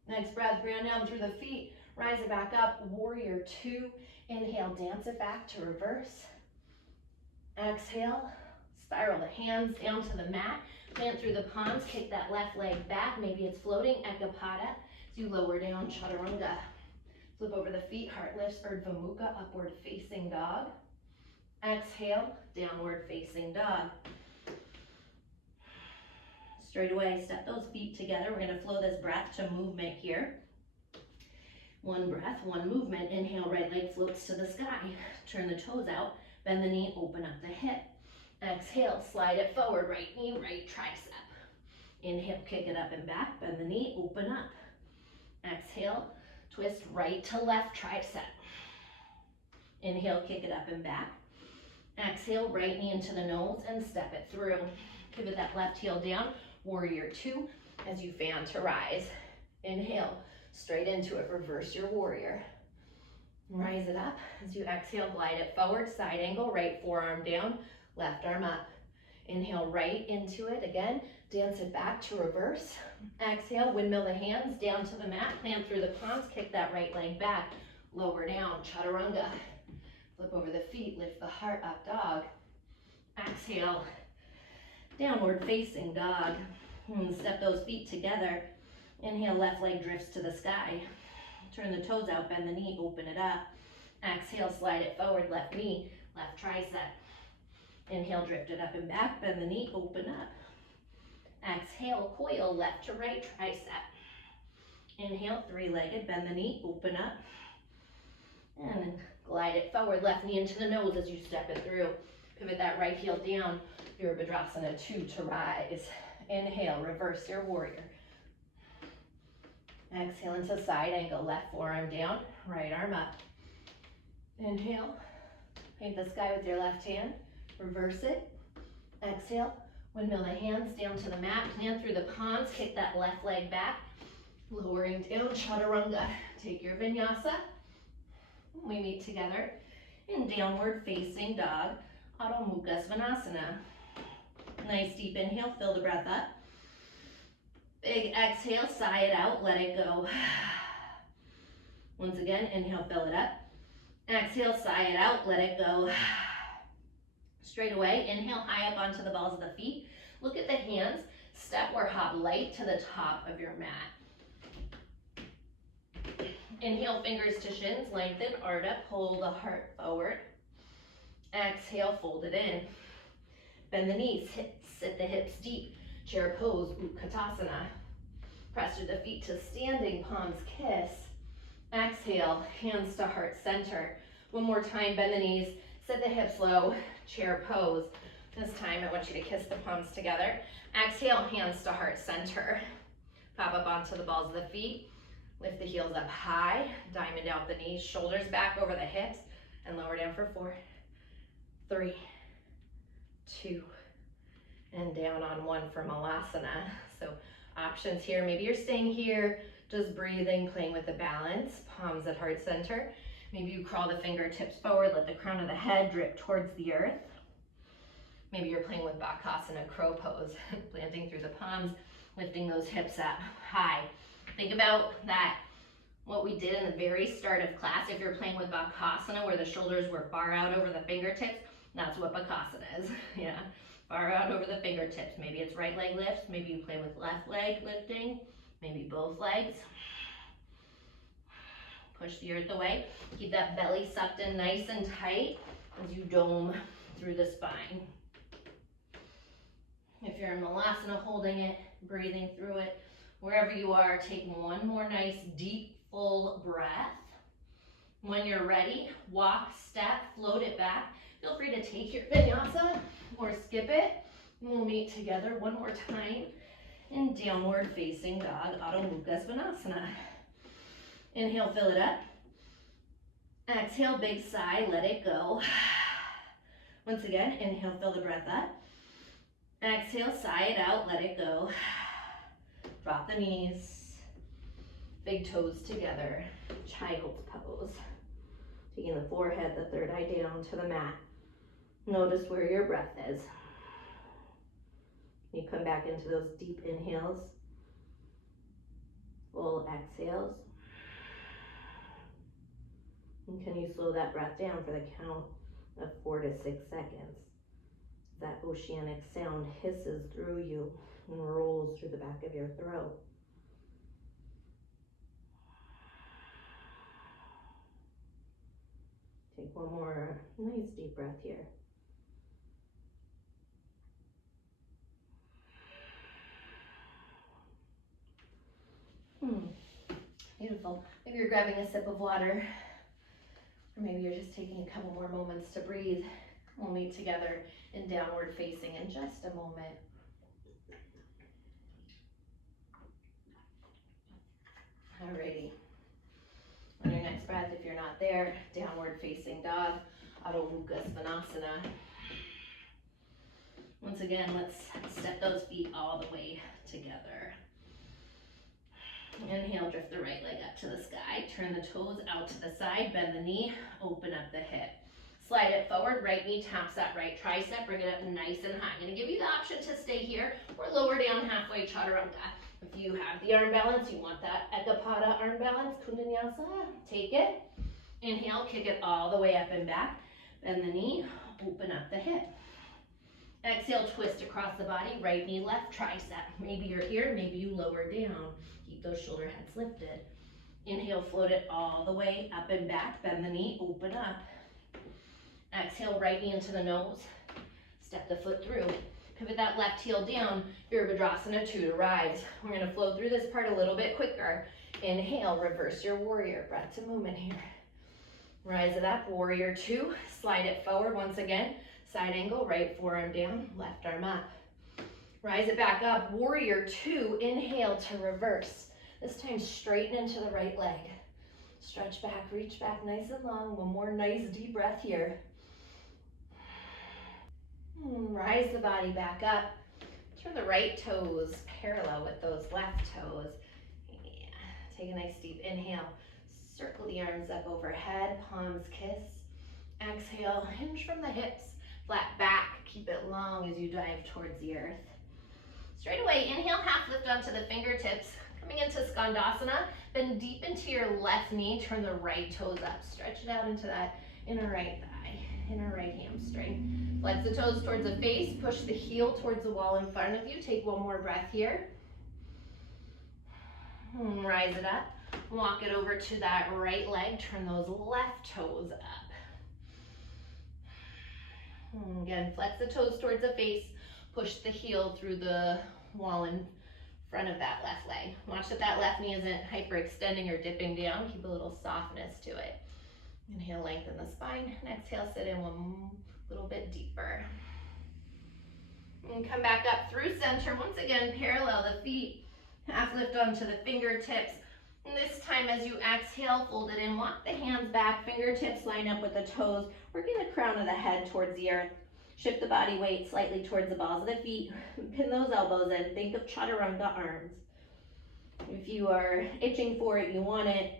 Next breath, ground down through the feet. Rise it back up, warrior two. Inhale, dance it back to reverse. Exhale, spiral the hands down to the mat. Plant through the palms, kick that left leg back. Maybe it's floating, ekapada. As you lower down, chaturanga. Flip over the feet, heart lifts, Urdhva Mukha, upward facing dog. Exhale, downward facing dog. Straight away, step those feet together. We're gonna flow this breath to movement here. One breath, one movement. Inhale, right leg floats to the sky. Turn the toes out, bend the knee, open up the hip. Exhale, slide it forward, right knee, right tricep. Inhale, kick it up and back, bend the knee, open up. Exhale, twist right to left tricep. Inhale, kick it up and back. Exhale, right knee into the nose and step it through. Pivot that left heel down, warrior two, as you fan to rise. Inhale, straight into it, reverse your warrior. Rise it up, as you exhale, glide it forward, side angle, right forearm down, left arm up. Inhale, right into it again, dance it back to reverse. Exhale, windmill the hands down to the mat, plant through the palms, kick that right leg back, lower down, chaturanga. Flip over the feet, lift the heart up, dog. Exhale, downward facing dog. Step those feet together. Inhale, left leg drifts to the sky. Turn the toes out, bend the knee, open it up. Exhale, slide it forward, left knee, left tricep. Inhale, drift it up and back, bend the knee, open up. Exhale, coil left to right tricep. Inhale, three-legged, bend the knee, open up. And glide it forward, left knee into the nose as you step it through. Pivot that right heel down, Virabhadrasana 2 to rise. Inhale, reverse your warrior. Exhale into side angle, left forearm down, right arm up. Inhale, paint the sky with your left hand, reverse it. Exhale, windmill the hands down to the mat, plant through the palms, kick that left leg back, lowering down, chaturanga. Take your vinyasa. We meet together in downward facing dog, Adho Mukha Svanasana. Nice deep inhale, fill the breath up. Big exhale, sigh it out, let it go. Once again, inhale, fill it up. Exhale, sigh it out, let it go. Straight away, inhale, high up onto the balls of the feet. Look at the hands, step or hop light to the top of your mat. Inhale, fingers to shins, lengthen, Ardha, pull the heart forward. Exhale, fold it in. Bend the knees, sit the hips deep. Chair pose, Utkatasana. Press through the feet to standing, palms kiss. Exhale, hands to heart center. One more time, bend the knees, sit the hips low, chair pose. This time I want you to kiss the palms together. Exhale, hands to heart center. Pop up onto the balls of the feet. Lift the heels up high, diamond out the knees, shoulders back over the hips, and lower down for 4, 3, 2, and down on 1 for Malasana. So options here, maybe you're staying here, just breathing, playing with the balance, palms at heart center. Maybe you crawl the fingertips forward, let the crown of the head drip towards the earth. Maybe you're playing with Bakasana, crow pose, planting through the palms, lifting those hips up high. Think about that, what we did in the very start of class. If you're playing with Bakasana where the shoulders were far out over the fingertips, that's what Bakasana is. Yeah, far out over the fingertips. Maybe it's right leg lifts, maybe you play with left leg lifting, maybe both legs. Push the earth away. Keep that belly sucked in nice and tight as you dome through the spine. If you're in Malasana, holding it, breathing through it. Wherever you are, take one more nice, deep, full breath. When you're ready, walk, step, float it back. Feel free to take your vinyasa or skip it. We'll meet together one more time in downward facing dog, Adho Mukha Svanasana. Inhale, fill it up. Exhale, big sigh, let it go. Once again, inhale, fill the breath up. Exhale, sigh it out, let it go. Drop the knees, big toes together, child's pose. Taking the forehead, the third eye down to the mat. Notice where your breath is. You come back into those deep inhales, full exhales. And can you slow that breath down for the count of 4 to 6 seconds? That oceanic sound hisses through you and rolls through the back of your throat. Take one more nice deep breath here. Beautiful. Maybe you're grabbing a sip of water, or maybe you're just taking a couple more moments to breathe. We'll meet together in downward facing in just a moment. Alrighty. On your next breath, if you're not there, downward facing dog, Adho Mukha Svanasana. Once again, let's step those feet all the way together. Inhale, drift the right leg up to the sky, turn the toes out to the side, bend the knee, open up the hip. Slide it forward, right knee taps that right tricep, bring it up nice and high. I'm gonna give you the option to stay here or lower down halfway, chaturanga. If you have the arm balance, you want that Ekapada arm balance, Kundanyasa, take it. Inhale, kick it all the way up and back, bend the knee, open up the hip. Exhale, twist across the body, right knee, left tricep. Maybe you're here, maybe you lower down. Keep those shoulder heads lifted. Inhale, float it all the way up and back, bend the knee, open up. Exhale, right knee into the nose, step the foot through. Pivot that left heel down, Virabhadrasana 2 to rise. We're gonna flow through this part a little bit quicker. Inhale, reverse your warrior, breath to movement here. Rise it up, warrior 2, slide it forward once again. Side angle, right forearm down, left arm up. Rise it back up, warrior 2, inhale to reverse. This time straighten into the right leg. Stretch back, reach back nice and long. One more nice deep breath here. Rise the body back up. Turn the right toes parallel with those left toes. Yeah. Take a nice deep inhale. Circle the arms up overhead, palms kiss. Exhale, hinge from the hips. Flat back, keep it long as you dive towards the earth. Straight away, inhale, half lift onto the fingertips. Coming into Skandasana, bend deep into your left knee, turn the right toes up. Stretch it out into that inner right thigh, inner right hamstring. Flex the toes towards the face, push the heel towards the wall in front of you. Take one more breath here. Rise it up, walk it over to that right leg, turn those left toes up. Again, flex the toes towards the face, push the heel through the wall in front of that left leg. Watch that that left knee isn't hyperextending or dipping down. Keep a little softness to it. Inhale, lengthen the spine, and exhale, sit in one little bit deeper. And come back up through center. Once again, parallel the feet, half lift onto the fingertips. And this time as you exhale, fold it in, walk the hands back, fingertips line up with the toes, working the crown of the head towards the earth. Shift the body weight slightly towards the balls of the feet, pin those elbows in, think of chaturanga arms. If you are itching for it, you want it,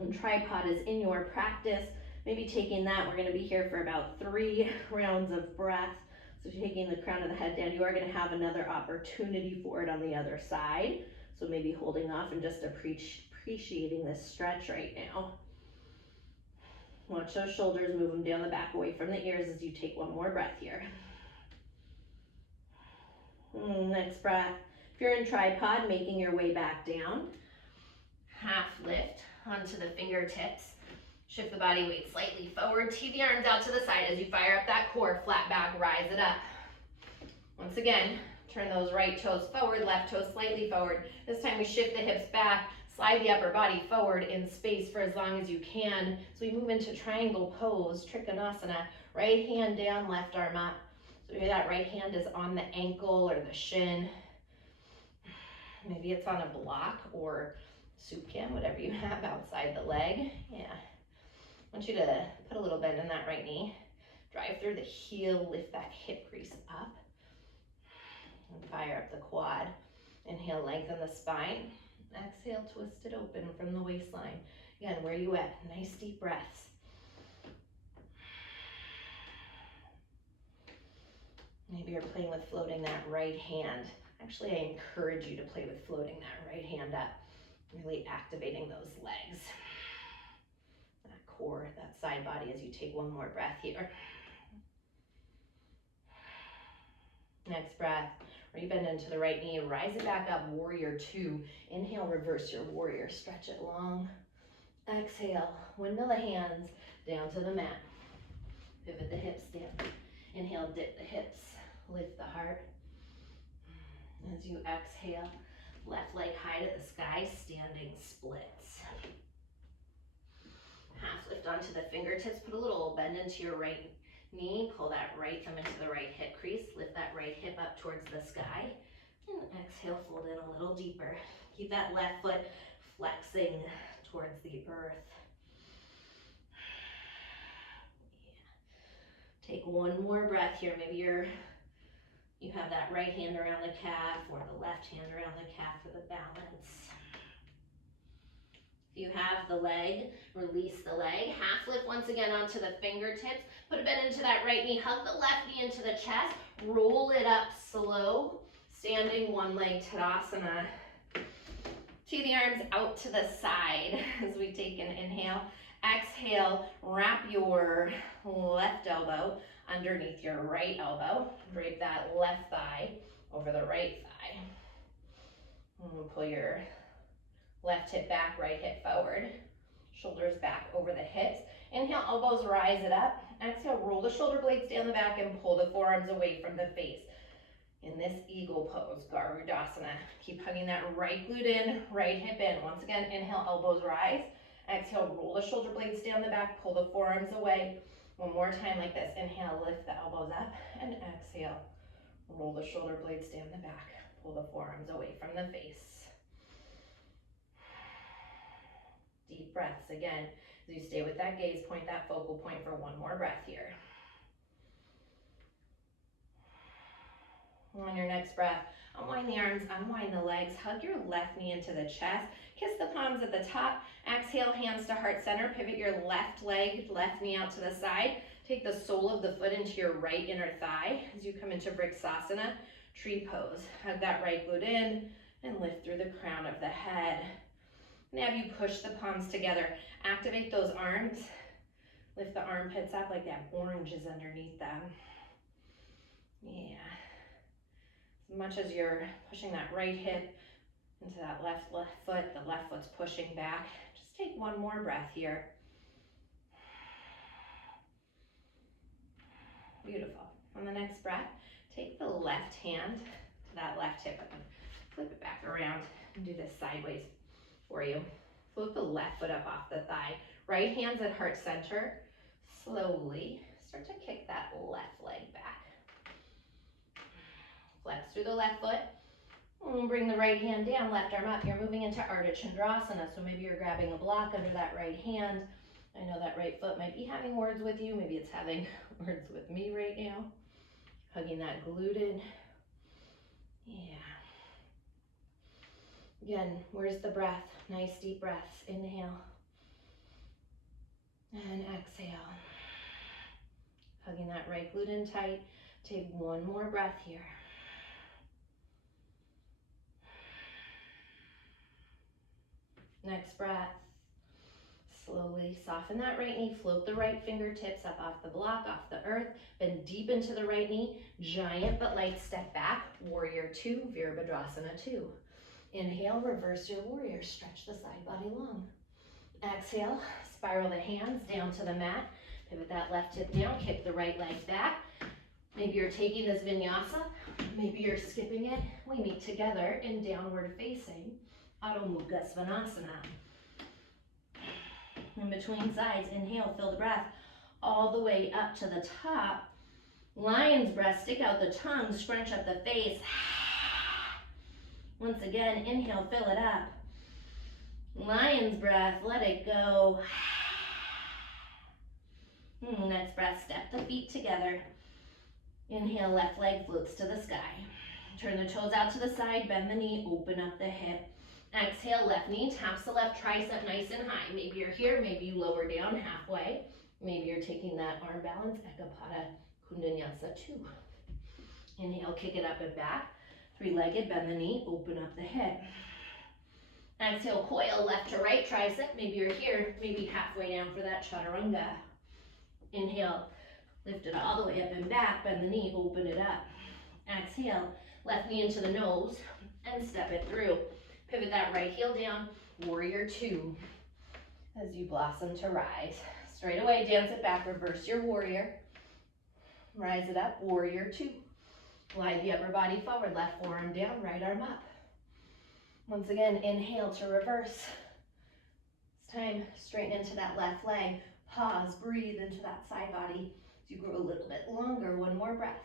and tripod is in your practice, maybe taking that, we're gonna be here for about 3 rounds of breath. So if you're taking the crown of the head down, you are gonna have another opportunity for it on the other side. So maybe holding off and just appreciating this stretch right now. Watch those shoulders, move them down the back away from the ears as you take one more breath here. Next breath. If you're in tripod, making your way back down. Half lift onto the fingertips. Shift the body weight slightly forward. Tee the arms out to the side as you fire up that core. Flat back, rise it up. Once again, turn those right toes forward, left toes slightly forward. This time we shift the hips back, slide the upper body forward in space for as long as you can. So we move into triangle pose, Trikonasana. Right hand down, left arm up. So maybe that right hand is on the ankle or the shin. Maybe it's on a block or supyan, whatever you have outside the leg. Yeah. I want you to put a little bend in that right knee. Drive through the heel, lift that hip crease up. And fire up the quad. Inhale, lengthen the spine. Exhale, twist it open from the waistline. Again, where you at? Nice deep breaths. Maybe you're playing with floating that right hand. Actually, I encourage you to play with floating that right hand up. Really activating those legs. That core, that side body as you take one more breath here. Next breath. Rebend into the right knee, rise it back up, warrior 2. Inhale, reverse your warrior, stretch it long. Exhale, windmill the hands down to the mat. Pivot the hips down. Inhale, dip the hips, lift the heart. As you exhale, left leg high to the sky, standing splits. Half lift onto the fingertips, put a little bend into your right knee, pull that right thumb into the right hip crease, lift that right hip up towards the sky, and exhale, fold in a little deeper. Keep that left foot flexing towards the earth. Yeah. Take one more breath here. Maybe you have that right hand around the calf or the left hand around the calf for the balance. If you have the leg, release the leg. Half lift once again onto the fingertips. Put a bend into that right knee. Hug the left knee into the chest. Roll it up slow. Standing one leg Tadasana. Tee the arms out to the side as we take an inhale. Exhale, wrap your left elbow underneath your right elbow. Drape that left thigh over the right thigh. And we'll pull your left hip back, right hip forward. Shoulders back over the hips. Inhale, elbows rise it up. Exhale, roll the shoulder blades down the back and pull the forearms away from the face. In this eagle pose, Garudasana. Keep hugging that right glute in, right hip in. Once again, inhale, elbows rise. Exhale, roll the shoulder blades down the back, pull the forearms away. One more time like this. Inhale, lift the elbows up, and exhale, roll the shoulder blades down the back, pull the forearms away from the face. Deep breaths again, as you stay with that gaze point, that focal point for one more breath here. On your next breath, unwind the arms, unwind the legs, hug your left knee into the chest, kiss the palms at the top, exhale, hands to heart center, pivot your left leg, left knee out to the side, take the sole of the foot into your right inner thigh as you come into Vrksasana, tree pose. Hug that right glute in and lift through the crown of the head. Now you push the palms together, activate those arms, lift the armpits up like that orange is underneath them. Yeah. As much as you're pushing that right hip into that left foot, the left foot's pushing back. Just take one more breath here. Beautiful. On the next breath, take the left hand to that left hip and flip it back around and do this sideways for you. Flip the left foot up off the thigh. Right hand's at heart center. Slowly start to kick that left leg back. Flex through the left foot. And bring the right hand down, left arm up. You're moving into Ardha Chandrasana. So maybe you're grabbing a block under that right hand. I know that right foot might be having words with you. Maybe it's having words with me right now. Hugging that glute in. Yeah. Again, where's the breath? Nice deep breaths. Inhale. And exhale. Hugging that right glute in tight. Take one more breath here. Next breath. Slowly soften that right knee, float the right fingertips up off the block, off the earth, bend deep into the right knee, giant but light step back, warrior two, Virabhadrasana 2. Inhale, reverse your warrior, stretch the side body long. Exhale, spiral the hands down to the mat, pivot that left hip down, kick the right leg back. Maybe you're taking this vinyasa, maybe you're skipping it. We meet together in downward facing Adho Mukha Svanasana. In between sides, inhale, fill the breath all the way up to the top. Lion's breath, stick out the tongue, scrunch up the face. Once again, inhale, fill it up. Lion's breath, let it go. Next breath, step the feet together. Inhale, left leg floats to the sky. Turn the toes out to the side, bend the knee, open up the hip. Exhale, left knee taps the left tricep nice and high. Maybe you're here, maybe you lower down halfway. Maybe you're taking that arm balance, Ekapada Kundanyasa 2. Inhale, kick it up and back. Three-legged, bend the knee, open up the hip. Exhale, coil left to right tricep. Maybe you're here, maybe halfway down for that Chaturanga. Inhale, lift it all the way up and back, bend the knee, open it up. Exhale, left knee into the nose and step it through. Pivot that right heel down, warrior two, as you blossom to rise. Straight away, dance it back, reverse your warrior. Rise it up, warrior two. Glide the upper body forward, left forearm down, right arm up. Once again, inhale to reverse. It's time, straighten into that left leg. Pause, breathe into that side body. you grow a little bit longer, one more breath.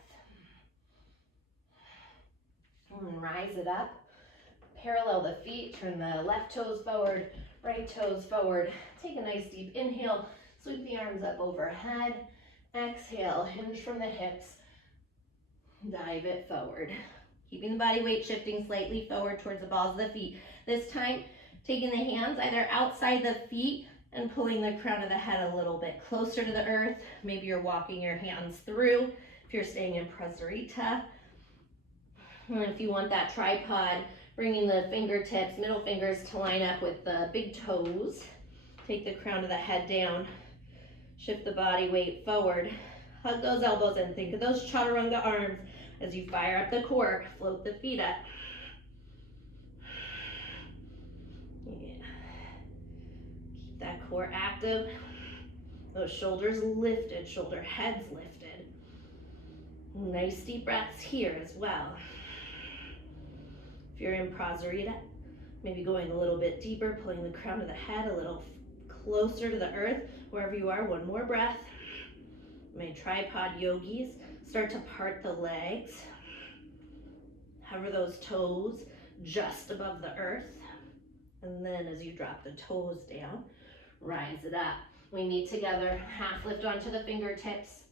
And rise it up. Parallel the feet, turn the left toes forward, right toes forward. Take a nice deep inhale, sweep the arms up overhead. Exhale, hinge from the hips. Dive it forward. Keeping the body weight shifting slightly forward towards the balls of the feet. This time, taking the hands either outside the feet and pulling the crown of the head a little bit closer to the earth. Maybe you're walking your hands through if you're staying in Prasarita. And if you want that tripod, bringing the fingertips, middle fingers to line up with the big toes. Take the crown of the head down. Shift the body weight forward. Hug those elbows and think of those chaturanga arms as you fire up the core. Float the feet up. Yeah. Keep that core active. Those shoulders lifted, shoulder heads lifted. Nice deep breaths here as well. If you're in Prasarita, maybe going a little bit deeper, pulling the crown of the head a little closer to the earth. Wherever you are, one more breath. My tripod yogis, start to part the legs. Hover those toes just above the earth. And then as you drop the toes down, rise it up. We meet together, half lift onto the fingertips.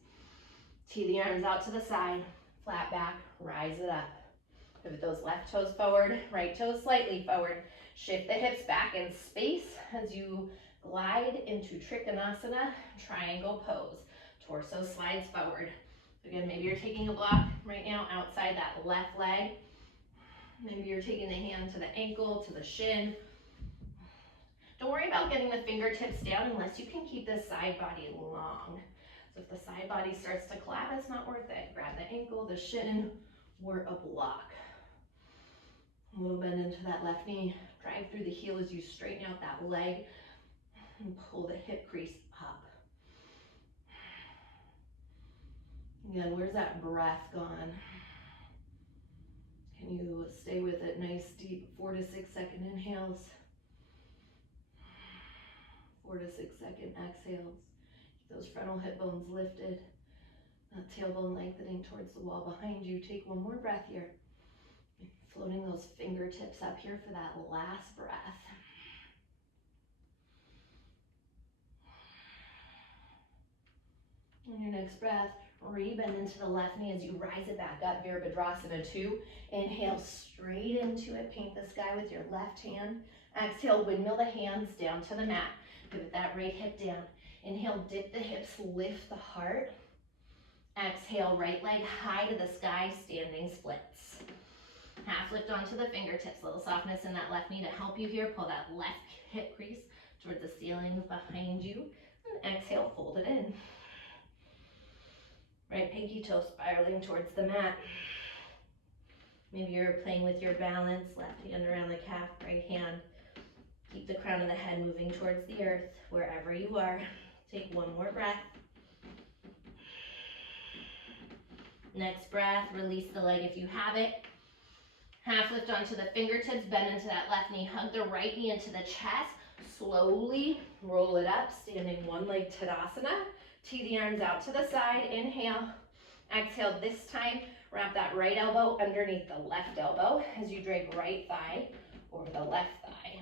Tee the arms out to the side, flat back, rise it up. Pivot those left toes forward, right toes slightly forward. Shift the hips back in space as you glide into Trikonasana, triangle pose. Torso slides forward. Again, maybe you're taking a block right now outside that left leg. Maybe you're taking the hand to the ankle, to the shin. Don't worry about getting the fingertips down unless you can keep the side body long. So if the side body starts to collapse, it's not worth it. Grab the ankle, the shin, or a block. A little bend into that left knee. Drive through the heel as you straighten out that leg and pull the hip crease up. Again, where's that breath gone? Can you stay with it? Nice deep 4 to 6 second inhales. 4 to 6 second exhales. Keep those frontal hip bones lifted. That tailbone lengthening towards the wall behind you. Take one more breath here. Floating those fingertips up here for that last breath. On your next breath, re-bend into the left knee as you rise it back up, Virabhadrasana 2. Inhale straight into it, paint the sky with your left hand. Exhale, windmill the hands down to the mat. Pivot that right hip down. Inhale, dip the hips, lift the heart. Exhale, right leg high to the sky, standing splits. Half lift onto the fingertips, little softness in that left knee to help you here. Pull that left hip crease towards the ceiling behind you. And exhale, fold it in. Right pinky toe spiraling towards the mat. Maybe you're playing with your balance, left hand around the calf, right hand. Keep the crown of the head moving towards the earth, wherever you are. Take one more breath. Next breath, release the leg if you have it. Half lift onto the fingertips, bend into that left knee, hug the right knee into the chest. Slowly roll it up, standing one leg Tadasana. Tee the arms out to the side, inhale. Exhale, this time, wrap that right elbow underneath the left elbow as you drape right thigh over the left thigh.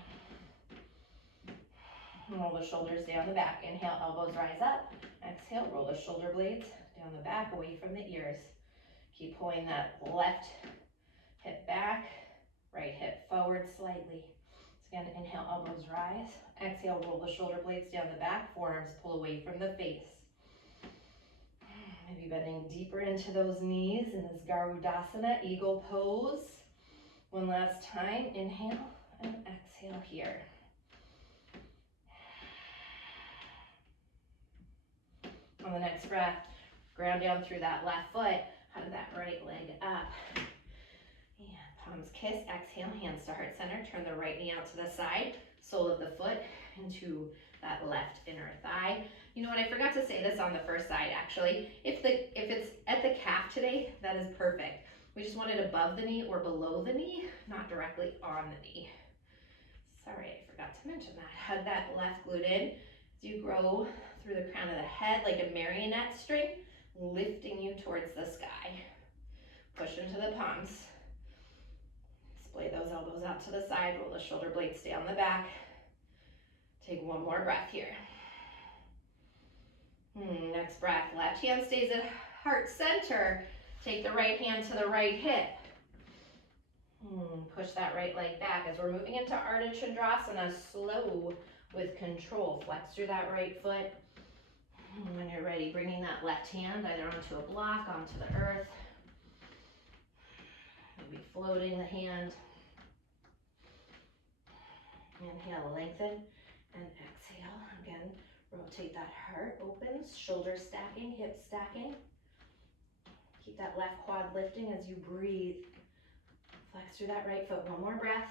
Roll the shoulders down the back. Inhale, elbows rise up. Exhale, roll the shoulder blades down the back, away from the ears. Keep pulling that left hip back, right hip forward slightly. So again, inhale, elbows rise. Exhale, roll the shoulder blades down the back, forearms pull away from the face. Maybe bending deeper into those knees in this Garudasana, eagle pose. One last time, inhale and exhale here. On the next breath, ground down through that left foot, hug that right leg up. And palms kiss, exhale, hands to heart center. Turn the right knee out to the side, sole of the foot into that left inner thigh. You know what, I forgot to say this on the first side actually. If it's at the calf today, that is perfect. We just want it above the knee or below the knee, not directly on the knee. Sorry, I forgot to mention that. Hug that left glute in as you grow through the crown of the head like a marionette string. lifting you towards the sky. Push into the palms. Splay those elbows out to the side, roll the shoulder blades down the back. Take one more breath here. Next breath, left hand stays at heart center. Take the right hand to the right hip. Push that right leg back as we're moving into Ardha Chandrasana, slow with control. Flex through that right foot. When you're ready, bringing that left hand either onto a block, onto the earth. Maybe floating the hand. Inhale, lengthen, and exhale. Again, rotate that heart, opens, shoulders stacking, hips stacking. Keep that left quad lifting as you breathe. Flex through that right foot, one more breath.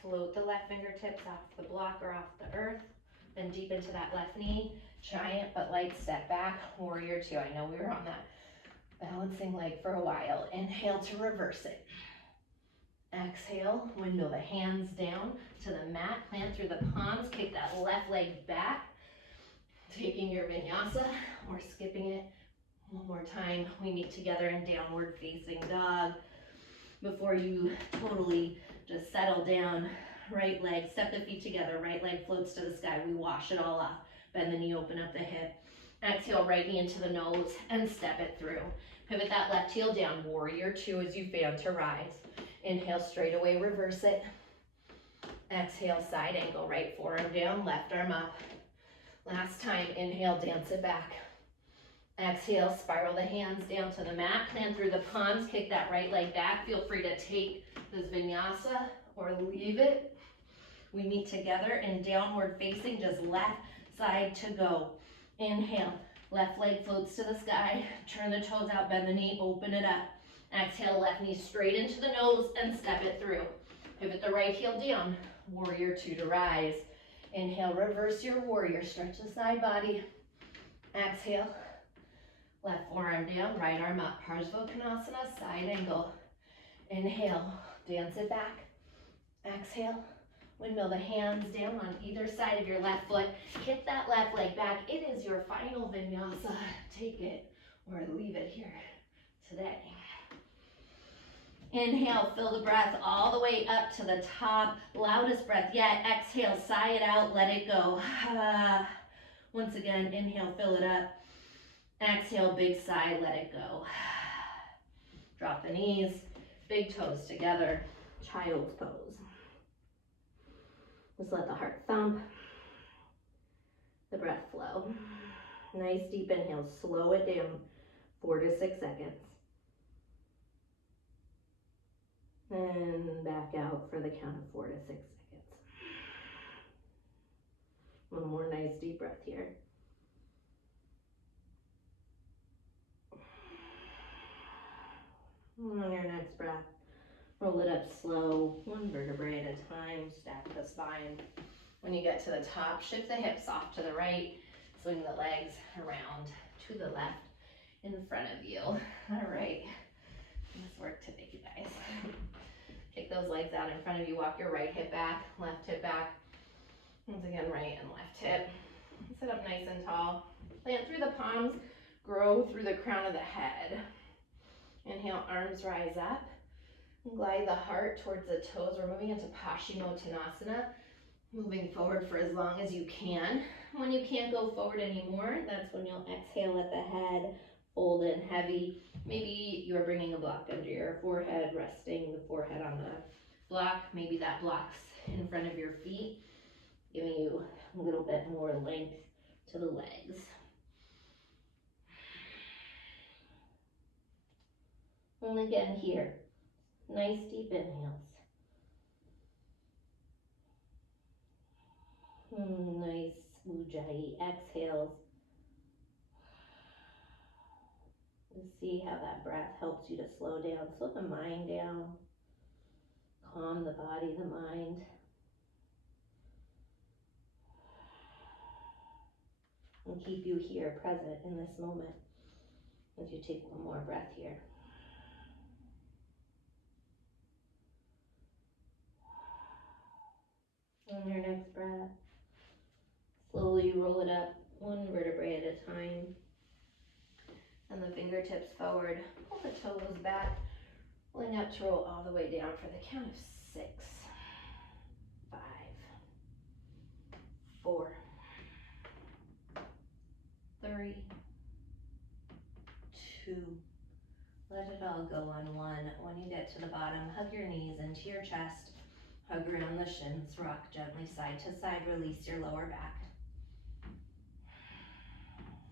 Float the left fingertips off the block or off the earth. Then deep into that left knee. Giant but light step back, warrior two. I know we were on that balancing leg for a while. Inhale to reverse it. Exhale, windmill the hands down to the mat, plant through the palms, kick that left leg back. Taking your vinyasa or skipping it. One more time, we meet together in downward facing dog. Before you totally just settle down, right leg, step the feet together, right leg floats to the sky. We wash it all off. Bend the knee, open up the hip. Exhale, right knee into the nose and step it through. Pivot that left heel down, warrior two as you fan to rise. Inhale, straight away, reverse it. Exhale, side angle, right forearm down, left arm up. Last time, inhale, dance it back. Exhale, spiral the hands down to the mat, plant through the palms, kick that right leg back. Feel free to take this vinyasa or leave it. We meet together in downward facing, just left side to go. Inhale, left leg floats to the sky, turn the toes out, bend the knee, open it up. Exhale, left knee straight into the nose and step it through. Pivot the right heel down, warrior two to rise. Inhale, reverse your warrior, stretch the side body. Exhale, left forearm down, right arm up, Parsvottanasana, side angle. Inhale, dance it back. Exhale, windmill the hands down on either side of your left foot. Kick that left leg back. It is your final vinyasa. Take it or leave it here today. Inhale, fill the breath all the way up to the top. Loudest breath yet. Exhale, sigh it out, let it go. Once again, inhale, fill it up. Exhale, big sigh, let it go. Drop the knees, big toes together, child's pose. Just let the heart thump, the breath flow. Nice deep inhale, slow it down, 4 to 6 seconds. And back out for the count of 4 to 6 seconds. One more nice deep breath here. And on your next breath, roll it up slow, one vertebrae at a time, stack the spine. When you get to the top, shift the hips off to the right, swing the legs around to the left in front of you. All right, nice work today, you guys. Kick those legs out in front of you, walk your right hip back, left hip back. Once again, right and left hip. Sit up nice and tall. Plant through the palms, grow through the crown of the head. Inhale, arms rise up. Glide the heart towards the toes. We're moving into Paschimottanasana. Moving forward for as long as you can. When you can't go forward anymore, that's when you'll exhale at the head, fold in heavy. Maybe you're bringing a block under your forehead, resting the forehead on the block. Maybe that block's in front of your feet, giving you a little bit more length to the legs. And again here, nice deep inhales. Nice Ujjayi exhales. See how that breath helps you to slow down, slow the mind down, calm the body, the mind. And keep you here, present in this moment, as you take one more breath here. On your next breath, slowly roll it up one vertebrae at a time. And the fingertips forward, pull the toes back, rolling up to roll all the way down for the count of 6, 5, 4, 3, 2. Let it all go on 1. When you get to the bottom, hug your knees into your chest, hug around the shins, rock gently side to side, release your lower back.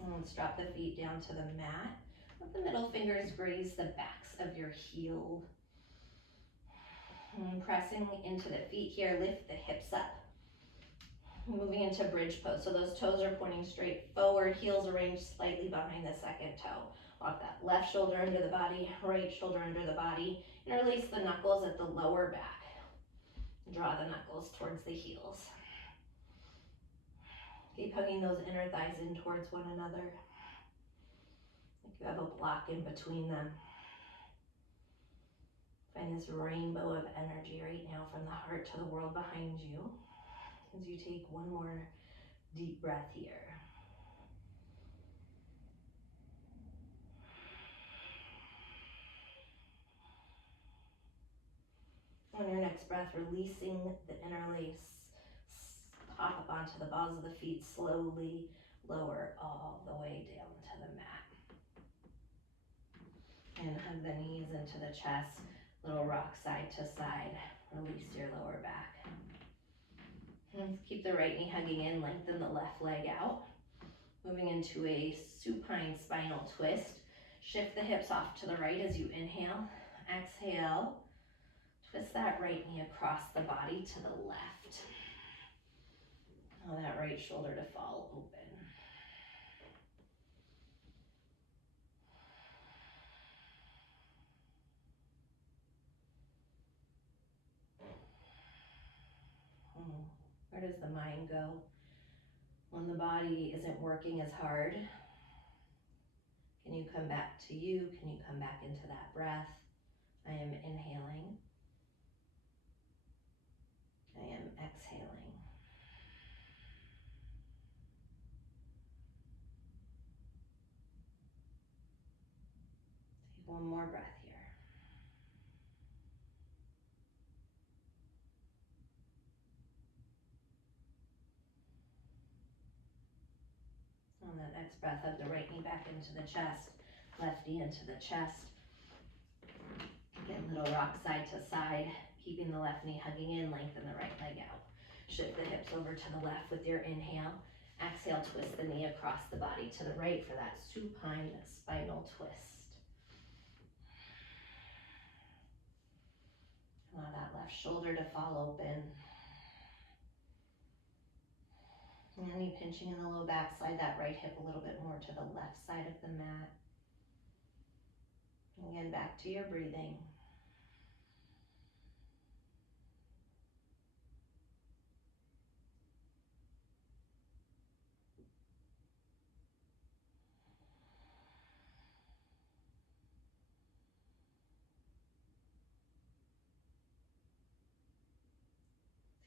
And let's drop the feet down to the mat. Let the middle fingers graze the backs of your heel. And pressing into the feet here, lift the hips up. Moving into bridge pose. So those toes are pointing straight forward, heels arranged slightly behind the second toe. Walk that left shoulder under the body, right shoulder under the body. Interlace the knuckles at the lower back. Draw the knuckles towards the heels. Keep hugging those inner thighs in towards one another. Like you have a block in between them. Find this rainbow of energy right now from the heart to the world behind you as you take one more deep breath here. On your next breath, releasing the interlace, pop up onto the balls of the feet, slowly lower all the way down to the mat. And hug the knees into the chest, little rock side to side, release your lower back. And keep the right knee hugging in, lengthen the left leg out. Moving into a supine spinal twist. Shift the hips off to the right as you inhale. Exhale. Twist that right knee across the body to the left. Allow that right shoulder to fall open. Where does the mind go when the body isn't working as hard? Can you come back to you? Can you come back into that breath? I am inhaling. I am exhaling. Take one more breath here. On that next breath, hug the right knee back into the chest, left knee into the chest. Again, little rock side to side, keeping the left knee hugging in, lengthen the right leg out. Shift the hips over to the left with your inhale. Exhale, twist the knee across the body to the right for that supine spinal twist. Allow that left shoulder to fall open. And then you pinching in the low back, slide that right hip a little bit more to the left side of the mat. Again, back to your breathing.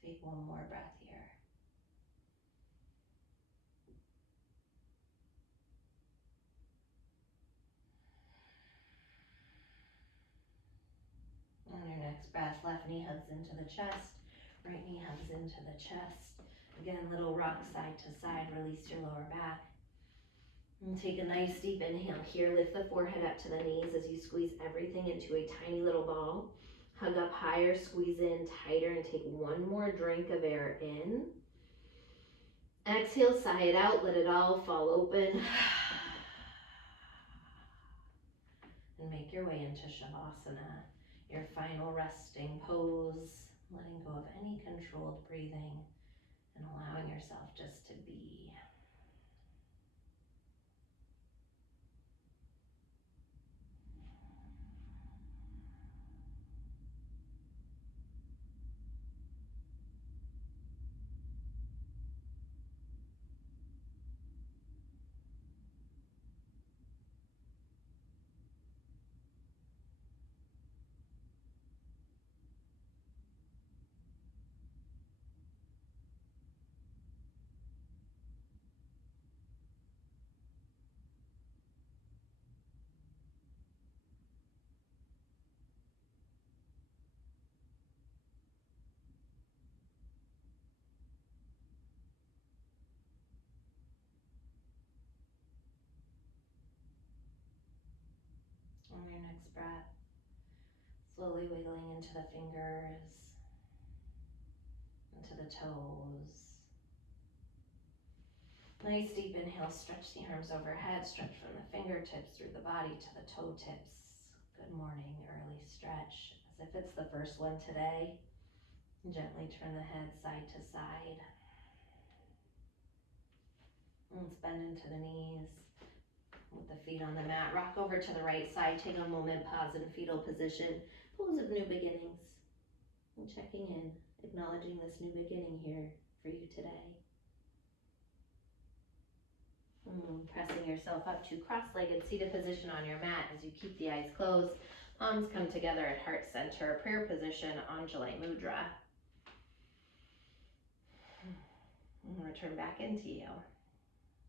Take one more breath here. On your next breath, left knee hugs into the chest, right knee hugs into the chest. Again, little rock side to side, release your lower back. And take a nice deep inhale here, lift the forehead up to the knees as you squeeze everything into a tiny little ball. Hug up higher, squeeze in tighter, and take one more drink of air in. Exhale, sigh it out, let it all fall open. And make your way into Shavasana, your final resting pose, letting go of any controlled breathing and allowing yourself just to be. Slowly wiggling into the fingers, into the toes. Nice deep inhale, stretch the arms overhead, stretch from the fingertips through the body to the toe tips. Good morning, early stretch. As if it's the first one today. Gently turn the head side to side. Let's bend into the knees. With the feet on the mat, rock over to the right side, take a moment, pause in fetal position, pose of new beginnings. And checking in, acknowledging this new beginning here for you today. Pressing yourself up to cross-legged seated position on your mat as you keep the eyes closed. Palms come together at heart center, prayer position, Anjali Mudra. And return back into you.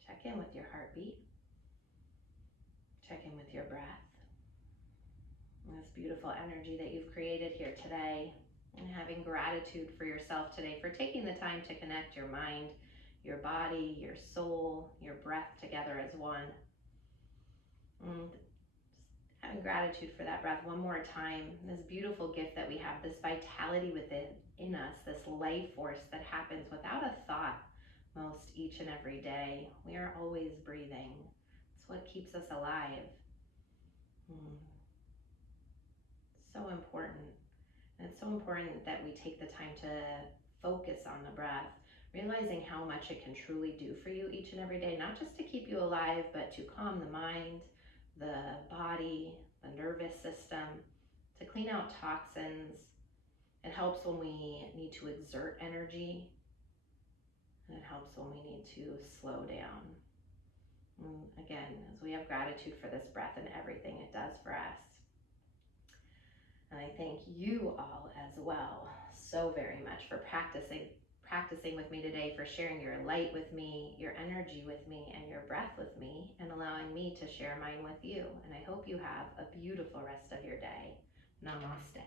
Check in with your heartbeat. Check in with your breath. And this beautiful energy that you've created here today. And having gratitude for yourself today for taking the time to connect your mind, your body, your soul, your breath together as one. Having gratitude for that breath one more time. This beautiful gift that we have, this vitality within us, this life force that happens without a thought most each and every day. We are always breathing. It's what keeps us alive. So important. And it's so important that we take the time to focus on the breath, realizing how much it can truly do for you each and every day, not just to keep you alive, but to calm the mind, the body, the nervous system, to clean out toxins. It helps when we need to exert energy, and it helps when we need to slow down. And again, as we have gratitude for this breath and everything it does for us. And I thank you all as well so very much for practicing with me today, for sharing your light with me, your energy with me, and your breath with me, and allowing me to share mine with you. And I hope you have a beautiful rest of your day. Namaste.